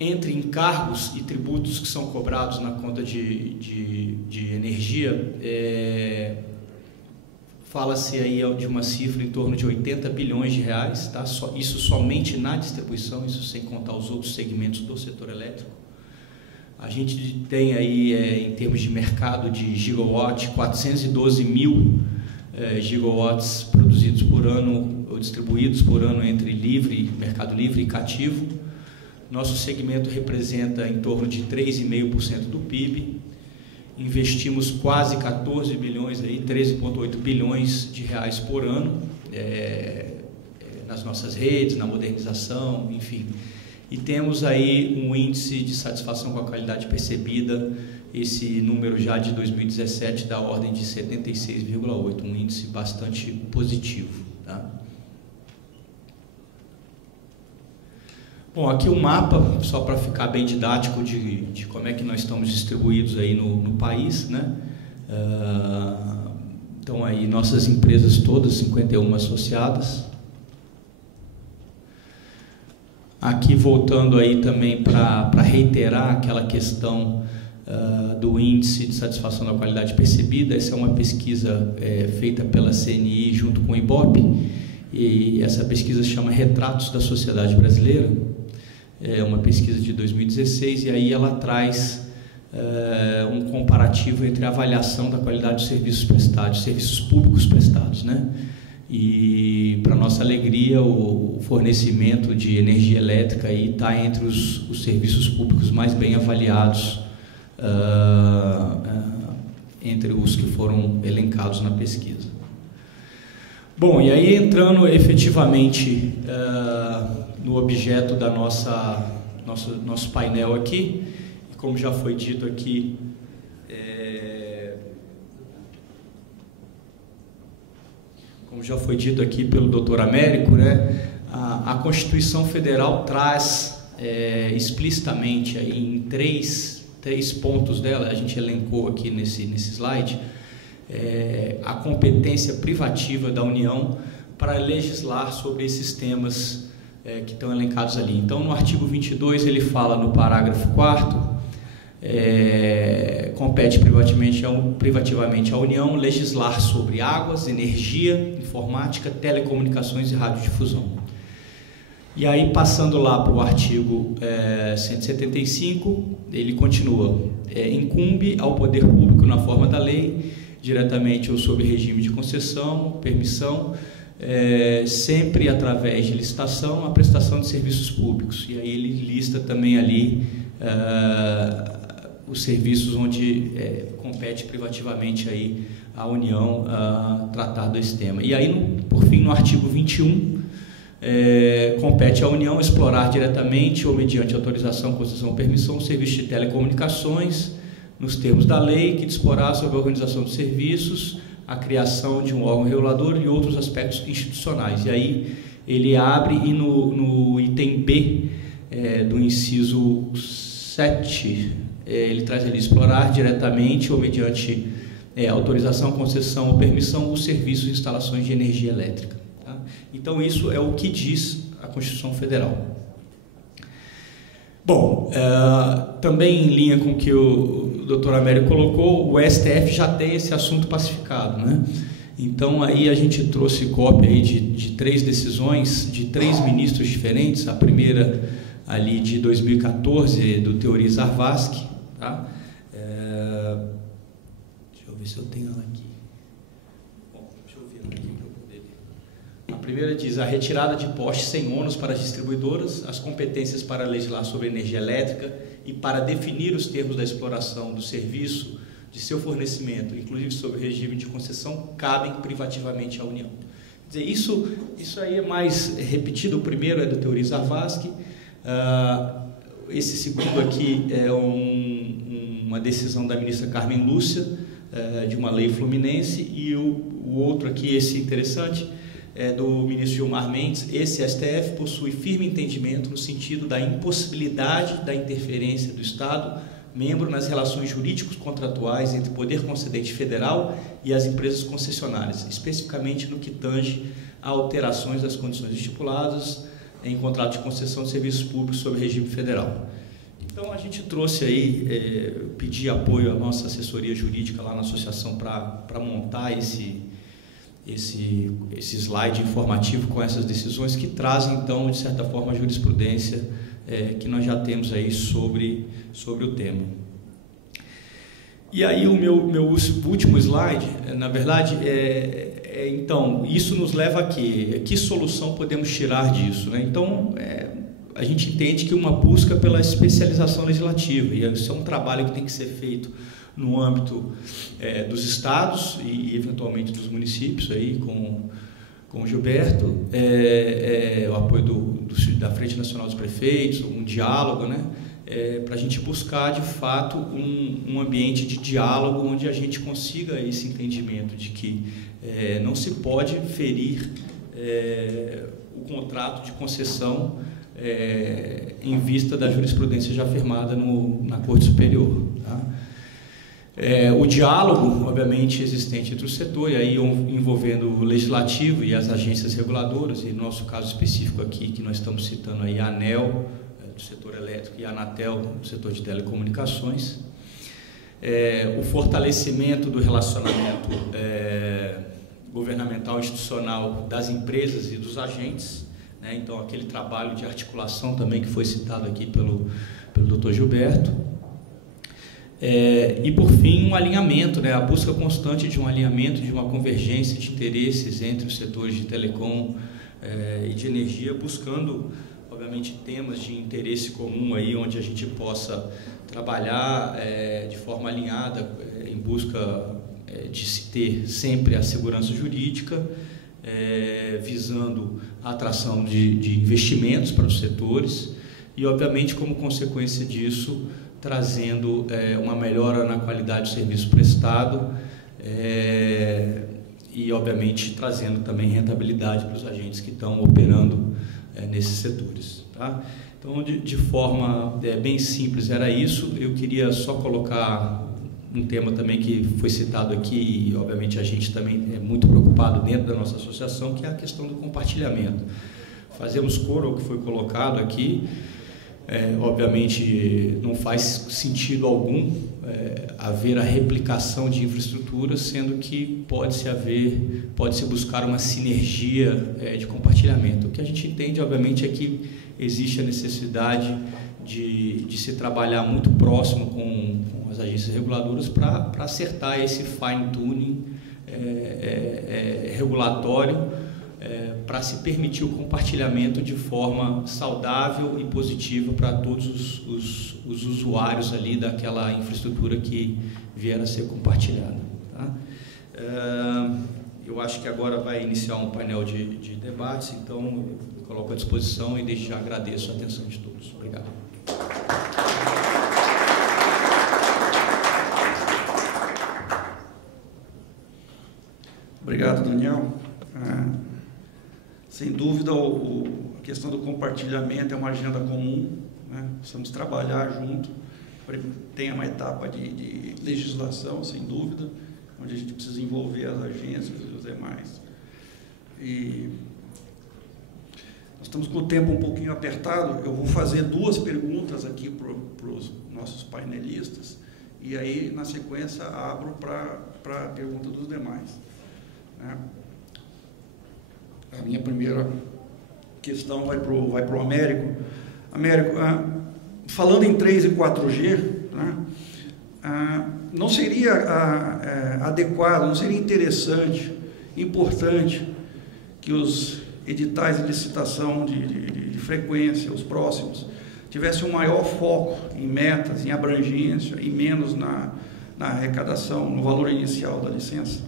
Entre encargos e tributos que são cobrados na conta de energia, fala-se aí de uma cifra em torno de 80 bilhões de reais, tá? Isso somente na distribuição, isso sem contar os outros segmentos do setor elétrico. A gente tem aí, em termos de mercado de gigawatt, 412 mil gigawatts produzidos por ano, ou distribuídos por ano entre mercado livre e cativo. Nosso segmento representa em torno de 3,5% do PIB. Investimos quase 14 bilhões, 13,8 bilhões de reais por ano nas nossas redes, na modernização, enfim. E temos aí um índice de satisfação com a qualidade percebida, esse número já de 2017 da ordem de 76,8, um índice bastante positivo. Tá? Bom, aqui o mapa, só para ficar bem didático de como é que nós estamos distribuídos aí no país, né? Então aí nossas empresas todas, 51 associadas. Aqui voltando aí também para reiterar aquela questão do índice de satisfação da qualidade percebida. Essa é uma pesquisa feita pela CNI junto com o IBOP, e essa pesquisa se chama Retratos da Sociedade Brasileira. É uma pesquisa de 2016, e aí ela traz um comparativo entre a avaliação da qualidade dos serviços prestados, serviços públicos prestados, né? E, para nossa alegria, o fornecimento de energia elétrica está entre os serviços públicos mais bem avaliados entre os que foram elencados na pesquisa. Bom, e aí entrando efetivamente no objeto da nosso painel aqui, como já foi dito aqui, pelo Dr. Américo, né, a Constituição Federal traz explicitamente aí em três pontos dela, a gente elencou aqui nesse slide, a competência privativa da União para legislar sobre esses temas que estão elencados ali. Então, no artigo 22, ele fala no parágrafo 4º, compete privativamente à União legislar sobre águas, energia, informática, telecomunicações e radiodifusão. E aí, passando lá para o artigo 175, ele continua: incumbe ao poder público, na forma da lei, diretamente ou sob regime de concessão, permissão, sempre através de licitação, a prestação de serviços públicos. E aí ele lista também ali os serviços onde compete privativamente aí a União tratar desse tema. E aí, por fim, no artigo 21, compete à União explorar diretamente ou mediante autorização, concessão ou permissão o serviço de telecomunicações, nos termos da lei, que disporá sobre a organização dos serviços, a criação de um órgão regulador e outros aspectos institucionais. E aí ele abre, e no item B do inciso 7, ele traz ali: explorar diretamente ou mediante autorização, concessão ou permissão os serviços e instalações de energia elétrica. Tá? Então isso é o que diz a Constituição Federal. Bom, também em linha com o que o Dr. Américo colocou, o STF já tem esse assunto pacificado, né? Então aí a gente trouxe cópia aí de 3 decisões de 3 ministros diferentes. A primeira ali de 2014, do Teori Zavascki, tá? Deixa eu ver se eu tenho ela aqui. Bom, A primeira diz: a retirada de postes sem ônus para as distribuidoras, as competências para legislar sobre energia elétrica e para definir os termos da exploração do serviço de seu fornecimento, inclusive sobre o regime de concessão, cabem privativamente à União. Quer dizer, isso aí é mais repetido. O primeiro é do Teori Zavascki, esse segundo aqui é uma decisão da ministra Carmen Lúcia, de uma lei fluminense, e o outro aqui, esse interessante, é do ministro Gilmar Mendes. Esse STF possui firme entendimento no sentido da impossibilidade da interferência do Estado membro nas relações jurídicos contratuais entre o poder concedente federal e as empresas concessionárias, especificamente no que tange a alterações das condições estipuladas em contrato de concessão de serviços públicos sob regime federal. Então a gente trouxe aí, pedir apoio à nossa assessoria jurídica lá na associação para montar esse slide informativo com essas decisões que trazem, então, de certa forma, a jurisprudência que nós já temos aí sobre o tema. E aí o meu último slide, na verdade, então, isso nos leva a quê? Que solução podemos tirar disso, né? Então, a gente entende que uma busca pela especialização legislativa, e isso é um trabalho que tem que ser feito no âmbito dos estados e eventualmente dos municípios, aí, com o Gilberto, o apoio da Frente Nacional dos Prefeitos, um diálogo, né? Para a gente buscar, de fato, um ambiente de diálogo onde a gente consiga esse entendimento de que não se pode ferir o contrato de concessão em vista da jurisprudência já firmada na Corte Superior. Tá? O diálogo, obviamente, existente entre o setor, e aí envolvendo o legislativo e as agências reguladoras, e no nosso caso específico aqui, que nós estamos citando aí a ANEEL, do setor elétrico, e a Anatel, do setor de telecomunicações. O fortalecimento do relacionamento governamental institucional das empresas e dos agentes, né? Então, aquele trabalho de articulação também que foi citado aqui pelo Dr. Gilberto. E, por fim, um alinhamento, né? A busca constante de um alinhamento, de uma convergência de interesses entre os setores de telecom e de energia, buscando, obviamente, temas de interesse comum aí, onde a gente possa trabalhar de forma alinhada, em busca de se ter sempre a segurança jurídica, visando a atração de investimentos para os setores e, obviamente, como consequência disso, trazendo uma melhora na qualidade do serviço prestado e, obviamente, trazendo também rentabilidade para os agentes que estão operando nesses setores. Tá? Então, de forma bem simples, era isso. Eu queria só colocar um tema também que foi citado aqui e, obviamente, a gente também é muito preocupado dentro da nossa associação, que é a questão do compartilhamento. Fazemos coro ao que foi colocado aqui. Obviamente, não faz sentido algum haver a replicação de infraestrutura, sendo que pode-se buscar uma sinergia de compartilhamento. O que a gente entende, obviamente, é que existe a necessidade de se trabalhar muito próximo com as agências reguladoras para acertar esse fine-tuning regulatório, para se permitir o compartilhamento de forma saudável e positiva para todos os usuários ali daquela infraestrutura que vier a ser compartilhada. Tá? Eu acho que agora vai iniciar um painel de debates, então eu me coloco à disposição e desde já agradeço a atenção de todos. Obrigado. Obrigado, Daniel. Sem dúvida, a questão do compartilhamento é uma agenda comum, né? Precisamos trabalhar junto. Tem uma etapa de legislação, sem dúvida, onde a gente precisa envolver as agências e os demais. E nós estamos com o tempo um pouquinho apertado. Eu vou fazer 2 perguntas aqui para os nossos painelistas e aí, na sequência, abro para a pergunta dos demais. Né? A minha primeira questão vai para o Américo. Américo, falando em 3 e 4G, né, não seria adequado, não seria interessante importante que os editais de licitação de frequência, os próximos, tivessem um maior foco em metas, em abrangência e menos na arrecadação, no valor inicial da licença?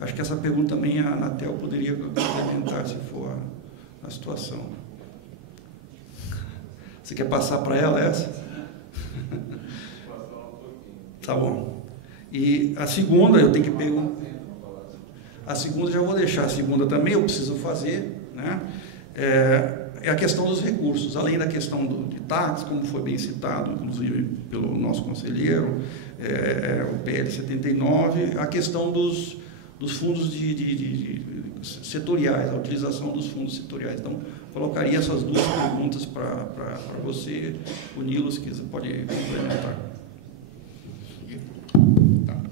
Acho que essa pergunta também a Anatel poderia complementar, se for a situação. Você quer passar para ela essa? Tá bom. E a segunda, eu tenho que perguntar. A segunda, já vou deixar a segunda também, eu preciso fazer, né? É a questão dos recursos, além da questão de taxas, como foi bem citado, inclusive pelo nosso conselheiro, o PL 79, a questão dos fundos setoriais, a utilização dos fundos setoriais. Então, colocaria essas duas perguntas para você, o Nilo, se quiser, pode complementar. Tá.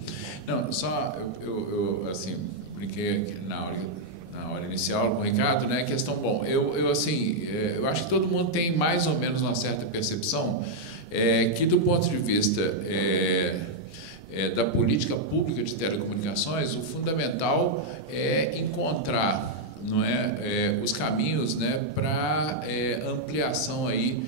Não, só eu assim, brinquei na hora inicial com o Ricardo, né, questão, bom, eu acho que todo mundo tem mais ou menos uma certa percepção que do ponto de vista da política pública de telecomunicações, o fundamental é encontrar, não é, os caminhos, né, para ampliação aí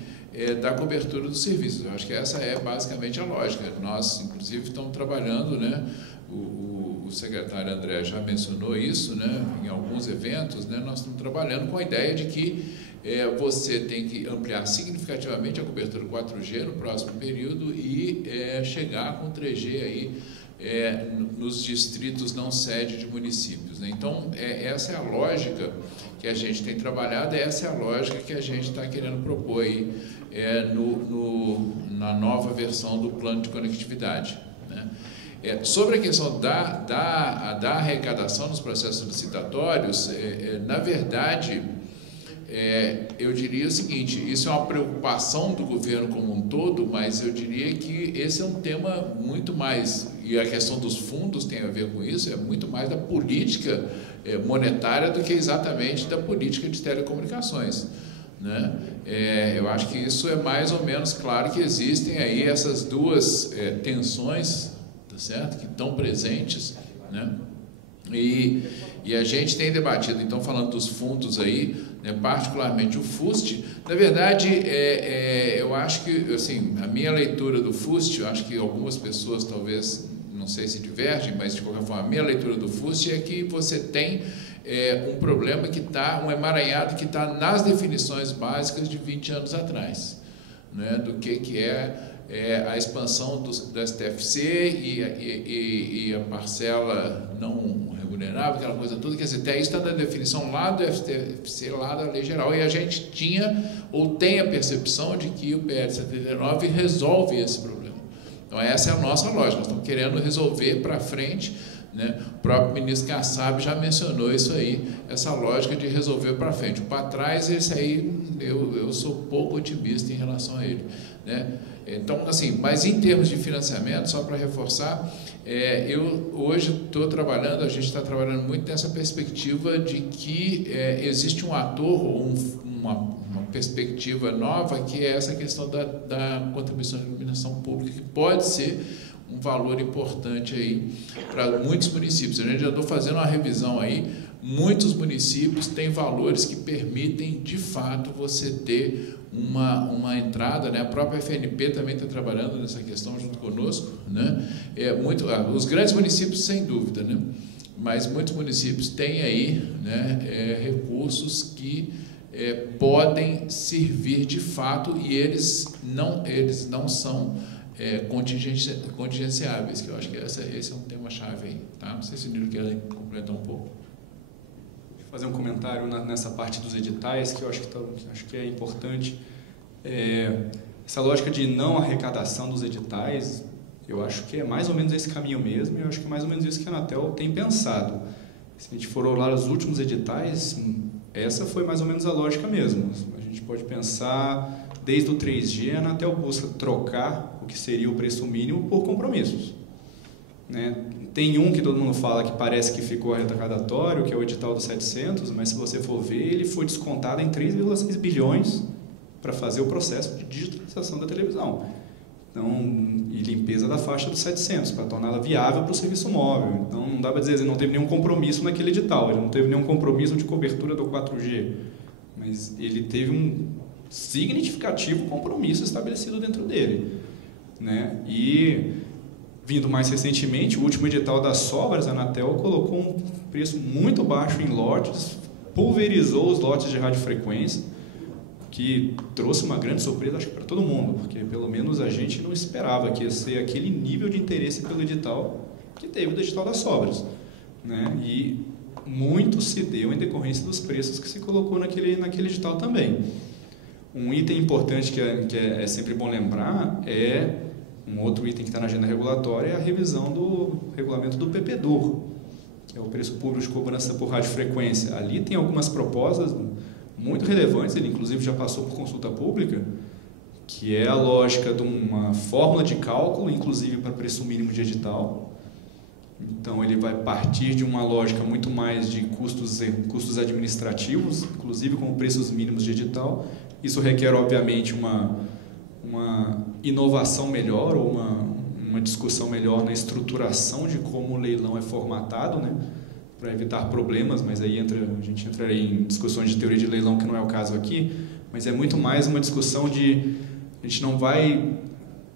da cobertura dos serviços. Eu acho que essa é basicamente a lógica. Nós, inclusive, estamos trabalhando, né, o secretário André já mencionou isso, né, em alguns eventos, né, nós estamos trabalhando com a ideia de que você tem que ampliar significativamente a cobertura 4G no próximo período e chegar com 3G aí nos distritos não sede de municípios, né? Então, essa é a lógica que a gente tem trabalhado, essa é a lógica que a gente está querendo propor aí na nova versão do plano de conectividade, né? Sobre a questão da arrecadação nos processos licitatórios, na verdade, eu diria o seguinte, isso é uma preocupação do governo como um todo, mas eu diria que esse é um tema muito mais, e a questão dos fundos tem a ver com isso, é muito mais da política monetária do que exatamente da política de telecomunicações, né? Eu acho que isso é mais ou menos claro que existem aí essas duas tensões, tá certo? Que estão presentes, né? E a gente tem debatido, então, falando dos fundos aí, né, particularmente o FUST. Na verdade, eu acho que, assim, a minha leitura do FUST, eu acho que algumas pessoas talvez, não sei se divergem, mas de qualquer forma, a minha leitura do FUST é que você tem um problema que está, um emaranhado que está nas definições básicas de 20 anos atrás, né, do que é a expansão do STFC e a parcela não remunerável, aquela coisa toda, quer dizer, até isso está na definição lá do STFC, lá da Lei Geral, e a gente tinha ou tem a percepção de que o PL 79 resolve esse problema. Então, essa é a nossa lógica, nós estamos querendo resolver para frente, né? O próprio ministro Kassab já mencionou isso aí, essa lógica de resolver para frente. Para trás, esse aí, eu sou pouco otimista em relação a ele, né? Então, assim, mas em termos de financiamento, só para reforçar, eu hoje estou trabalhando, a gente está trabalhando muito nessa perspectiva de que existe um ator ou uma perspectiva nova, que é essa questão da contribuição de iluminação pública, que pode ser um valor importante aí para muitos municípios. A gente já andou fazendo uma revisão aí, muitos municípios têm valores que permitem, de fato, você ter uma entrada, né? A própria FNP também está trabalhando nessa questão junto conosco, né? Os grandes municípios, sem dúvida, né? Mas muitos municípios têm aí, né, recursos que podem servir de fato, e eles não são contingenciáveis, que eu acho que esse é um tema-chave aí, tá? Não sei se o Nilo quer completar um pouco. Fazer um comentário nessa parte dos editais, que eu acho que é importante. Essa lógica de não arrecadação dos editais, eu acho que é mais ou menos esse caminho mesmo, e eu acho que é mais ou menos isso que a Anatel tem pensado. Se a gente for olhar os últimos editais, essa foi mais ou menos a lógica mesmo. A gente pode pensar, desde o 3G, a Anatel busca trocar o que seria o preço mínimo por compromissos, né? Tem um que todo mundo fala que parece que ficou arrecadatório, que é o edital dos 700, mas se você for ver, ele foi descontado em 3,6 bilhões para fazer o processo de digitalização da televisão. Então, e limpeza da faixa dos 700, para torná-la viável para o serviço móvel. Então, não dá para dizer, não teve nenhum compromisso naquele edital, ele não teve nenhum compromisso de cobertura do 4G, mas ele teve um significativo compromisso estabelecido dentro dele, né? E vindo mais recentemente, o último edital das sobras, a Anatel colocou um preço muito baixo em lotes, pulverizou os lotes de radiofrequência, que trouxe uma grande surpresa, acho que para todo mundo, porque pelo menos a gente não esperava que ia ser aquele nível de interesse pelo edital que teve o edital das sobras, né? E muito se deu em decorrência dos preços que se colocou naquele edital também. Um item importante que é sempre bom lembrar é um outro item que está na agenda regulatória, é a revisão do regulamento do PPDUR, que é o preço público de cobrança por radiofrequência. Ali tem algumas propostas muito relevantes, ele inclusive já passou por consulta pública, que é a lógica de uma fórmula de cálculo, inclusive para preço mínimo de edital. Então ele vai partir de uma lógica muito mais de custos administrativos, inclusive com preços mínimos de edital. Isso requer, obviamente, uma inovação melhor ou uma discussão melhor na estruturação de como o leilão é formatado, né? Para evitar problemas, mas aí a gente entraria em discussões de teoria de leilão, que não é o caso aqui, mas é muito mais uma discussão de a gente não vai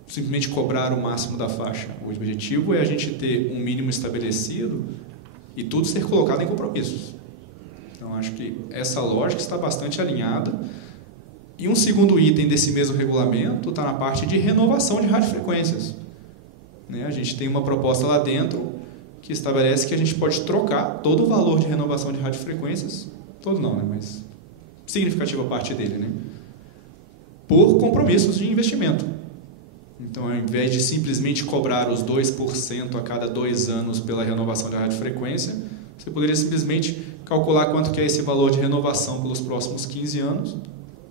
simplesmente cobrar o máximo da faixa. O objetivo é a gente ter um mínimo estabelecido e tudo ser colocado em compromissos. Então, acho que essa lógica está bastante alinhada. E um segundo item desse mesmo regulamento está na parte de renovação de radiofrequências, né? A gente tem uma proposta lá dentro que estabelece que a gente pode trocar todo o valor de renovação de radiofrequências, todo não, né? Mas significativa parte dele, né? Por compromissos de investimento. Então, ao invés de simplesmente cobrar os 2% a cada 2 anos pela renovação da radiofrequência, você poderia simplesmente calcular quanto que é esse valor de renovação pelos próximos 15 anos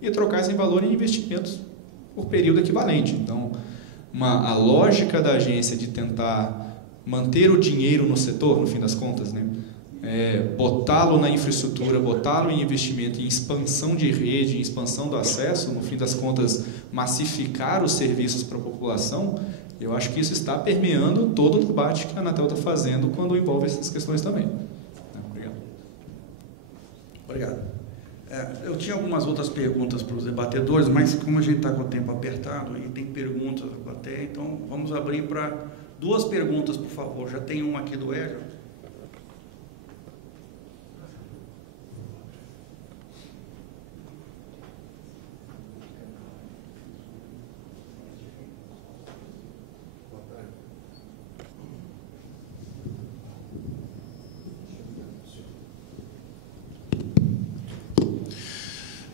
e trocar esse valor em investimentos por período equivalente. Então, a lógica da agência de tentar manter o dinheiro no setor, no fim das contas, né? Botá-lo na infraestrutura, botá-lo em investimento, em expansão de rede, em expansão do acesso, no fim das contas, massificar os serviços para a população, eu acho que isso está permeando todo o debate que a Anatel está fazendo quando envolve essas questões também. Obrigado. Obrigado. Eu tinha algumas outras perguntas para os debatedores, mas como a gente está com o tempo apertado e tem perguntas da plateia, então vamos abrir para 2 perguntas, por favor. Já tem uma aqui do Hélio.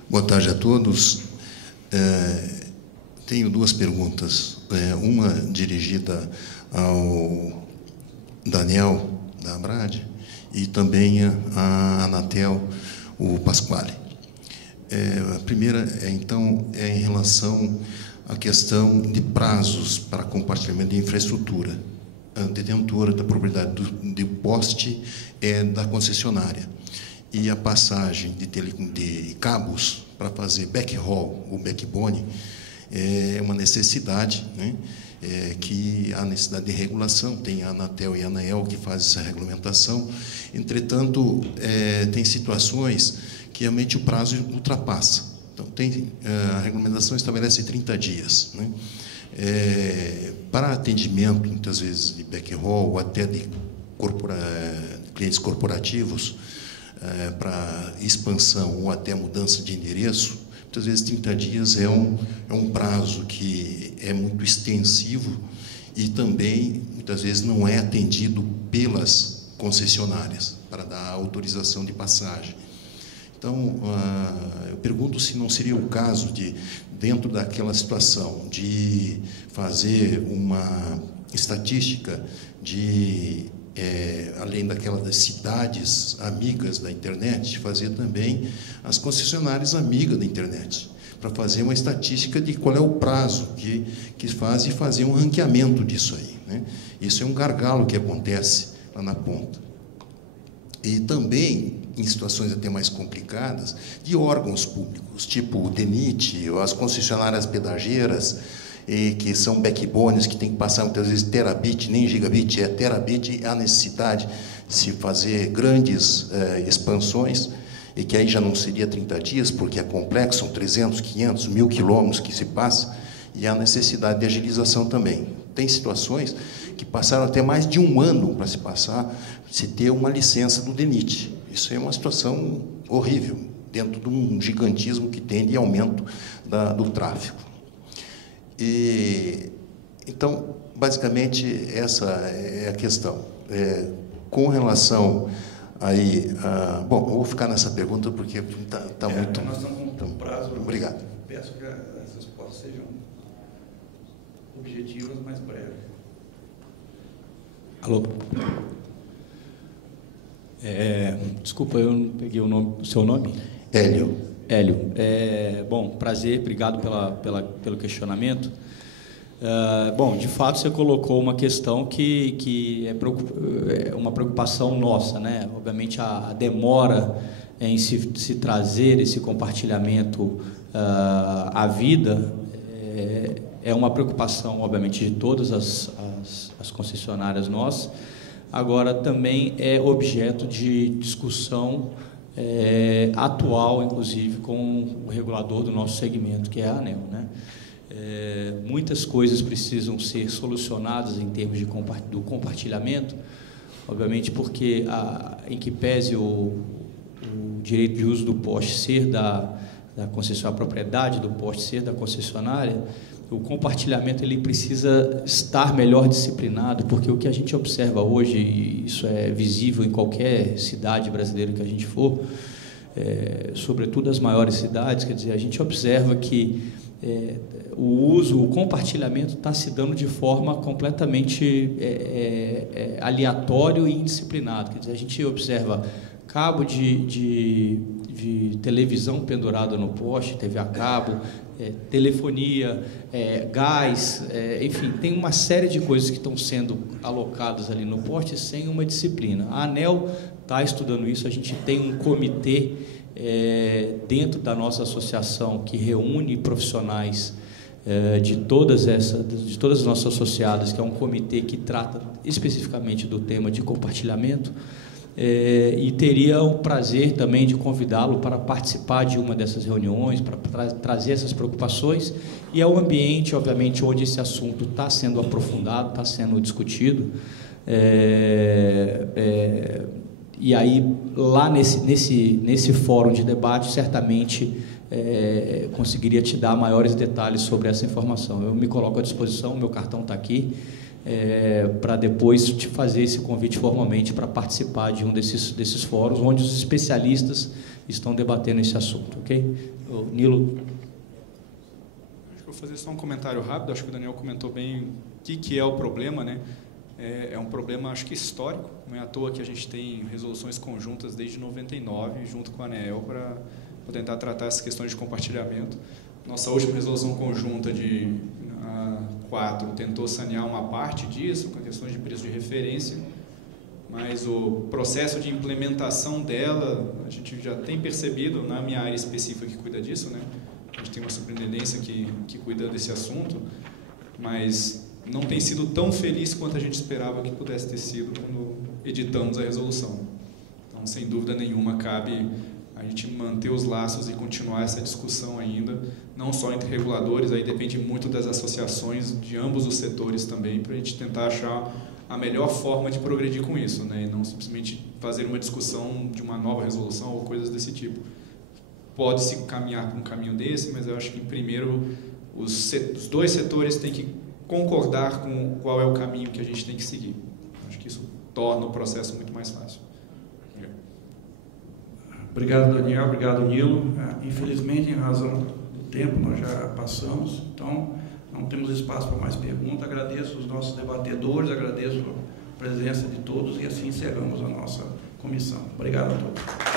Boa tarde a todos. Tenho 2 perguntas. Uma dirigida ao Daniel da Abrad e também à Anatel, o Pasquale. A primeira, então, é em relação à questão de prazos para compartilhamento de infraestrutura. A detentora da propriedade do poste é da concessionária. E a passagem de cabos para fazer backhaul ou backbone é uma necessidade, né? Que há necessidade de regulação, tem a Anatel e a ANAEL que fazem essa regulamentação. Entretanto, tem situações que realmente o prazo ultrapassa. Então, a regulamentação estabelece 30 dias, né? Para atendimento, muitas vezes, de backhaul ou até de clientes corporativos, para expansão ou até mudança de endereço, muitas vezes 30 dias é um prazo que é muito extensivo e também, muitas vezes, não é atendido pelas concessionárias para dar autorização de passagem. Então, eu pergunto se não seria o caso de, dentro daquela situação, de fazer uma estatística de além das cidades amigas da internet, fazer também as concessionárias amigas da internet, para fazer uma estatística de qual é o prazo que faz e fazer um ranqueamento disso aí, né? Isso é um gargalo que acontece lá na ponta. E também, em situações até mais complicadas, de órgãos públicos, tipo o DENIT, ou as concessionárias pedageiras, que são backbones, que tem que passar muitas vezes terabit, nem gigabit, é terabit, há necessidade de se fazer grandes expansões, e que aí já não seria 30 dias, porque é complexo, são 300, 500, 1000 quilômetros que se passa, e há necessidade de agilização também. Tem situações que passaram até mais de 1 ano para se ter uma licença do DENIT. Isso é uma situação horrível, dentro de um gigantismo que tem de aumento do tráfego. Então, basicamente, essa é a questão. Com relação aí... bom, eu vou ficar nessa pergunta porque está muito... Nós estamos com um prazo. Obrigado. Peço que as respostas sejam objetivas, mas breves. Alô? Desculpa, eu não peguei o seu nome. Hélio. Hélio. Bom, prazer, obrigado pelo questionamento. Bom, de fato, você colocou uma questão que é uma preocupação nossa, né? Obviamente, a demora em se trazer esse compartilhamento à vida é uma preocupação, obviamente, de todas as concessionárias nossas. Agora, também é objeto de discussão atual, inclusive, com o regulador do nosso segmento, que é a ANEEL, né? Muitas coisas precisam ser solucionadas em termos do compartilhamento, obviamente, porque, em que pese o direito de uso do poste ser da concessionária, a propriedade do poste ser da concessionária, o compartilhamento ele precisa estar melhor disciplinado, porque o que a gente observa hoje, e isso é visível em qualquer cidade brasileira que a gente for, sobretudo as maiores cidades, quer dizer, a gente observa que o compartilhamento está se dando de forma completamente aleatório e indisciplinado. Quer dizer, a gente observa cabo de televisão pendurado no poste, TV a cabo, telefonia, gás, enfim, tem uma série de coisas que estão sendo alocadas ali no poste sem uma disciplina. A ANEEL está estudando isso, a gente tem um comitê dentro da nossa associação que reúne profissionais de todas as nossas associadas, que é um comitê que trata especificamente do tema de compartilhamento, e teria o prazer também de convidá-lo para participar de uma dessas reuniões, para trazer essas preocupações, e é um ambiente, obviamente, onde esse assunto está sendo aprofundado, está sendo discutido, e aí, lá nesse fórum de debate, certamente conseguiria te dar maiores detalhes sobre essa informação. Eu me coloco à disposição, meu cartão está aqui, para depois te fazer esse convite formalmente para participar de um desses fóruns, onde os especialistas estão debatendo esse assunto, ok? Nilo? Acho que eu vou fazer só um comentário rápido, acho que o Daniel comentou bem o que é o problema, né? É um problema, acho que histórico, não é à toa que a gente tem resoluções conjuntas desde 99, junto com a ANEEL, para tentar tratar essas questões de compartilhamento. Nossa última resolução conjunta de 4 tentou sanear uma parte disso, com questões de preço de referência, mas o processo de implementação dela, a gente já tem percebido, na minha área específica que cuida disso, né? A gente tem uma superintendência que cuida desse assunto, mas não tem sido tão feliz quanto a gente esperava que pudesse ter sido quando editamos a resolução. Então, sem dúvida nenhuma, cabe a gente manter os laços e continuar essa discussão ainda, não só entre reguladores, aí depende muito das associações de ambos os setores também, para a gente tentar achar a melhor forma de progredir com isso, né? E não simplesmente fazer uma discussão de uma nova resolução ou coisas desse tipo. Pode-se caminhar para um caminho desse, mas eu acho que, primeiro, os dois setores têm que concordar com qual é o caminho que a gente tem que seguir. Acho que isso torna o processo muito mais fácil. Obrigado, Daniel. Obrigado, Nilo. Infelizmente, em razão do tempo, nós já passamos, então não temos espaço para mais perguntas. Agradeço os nossos debatedores, agradeço a presença de todos e assim encerramos a nossa comissão. Obrigado a todos.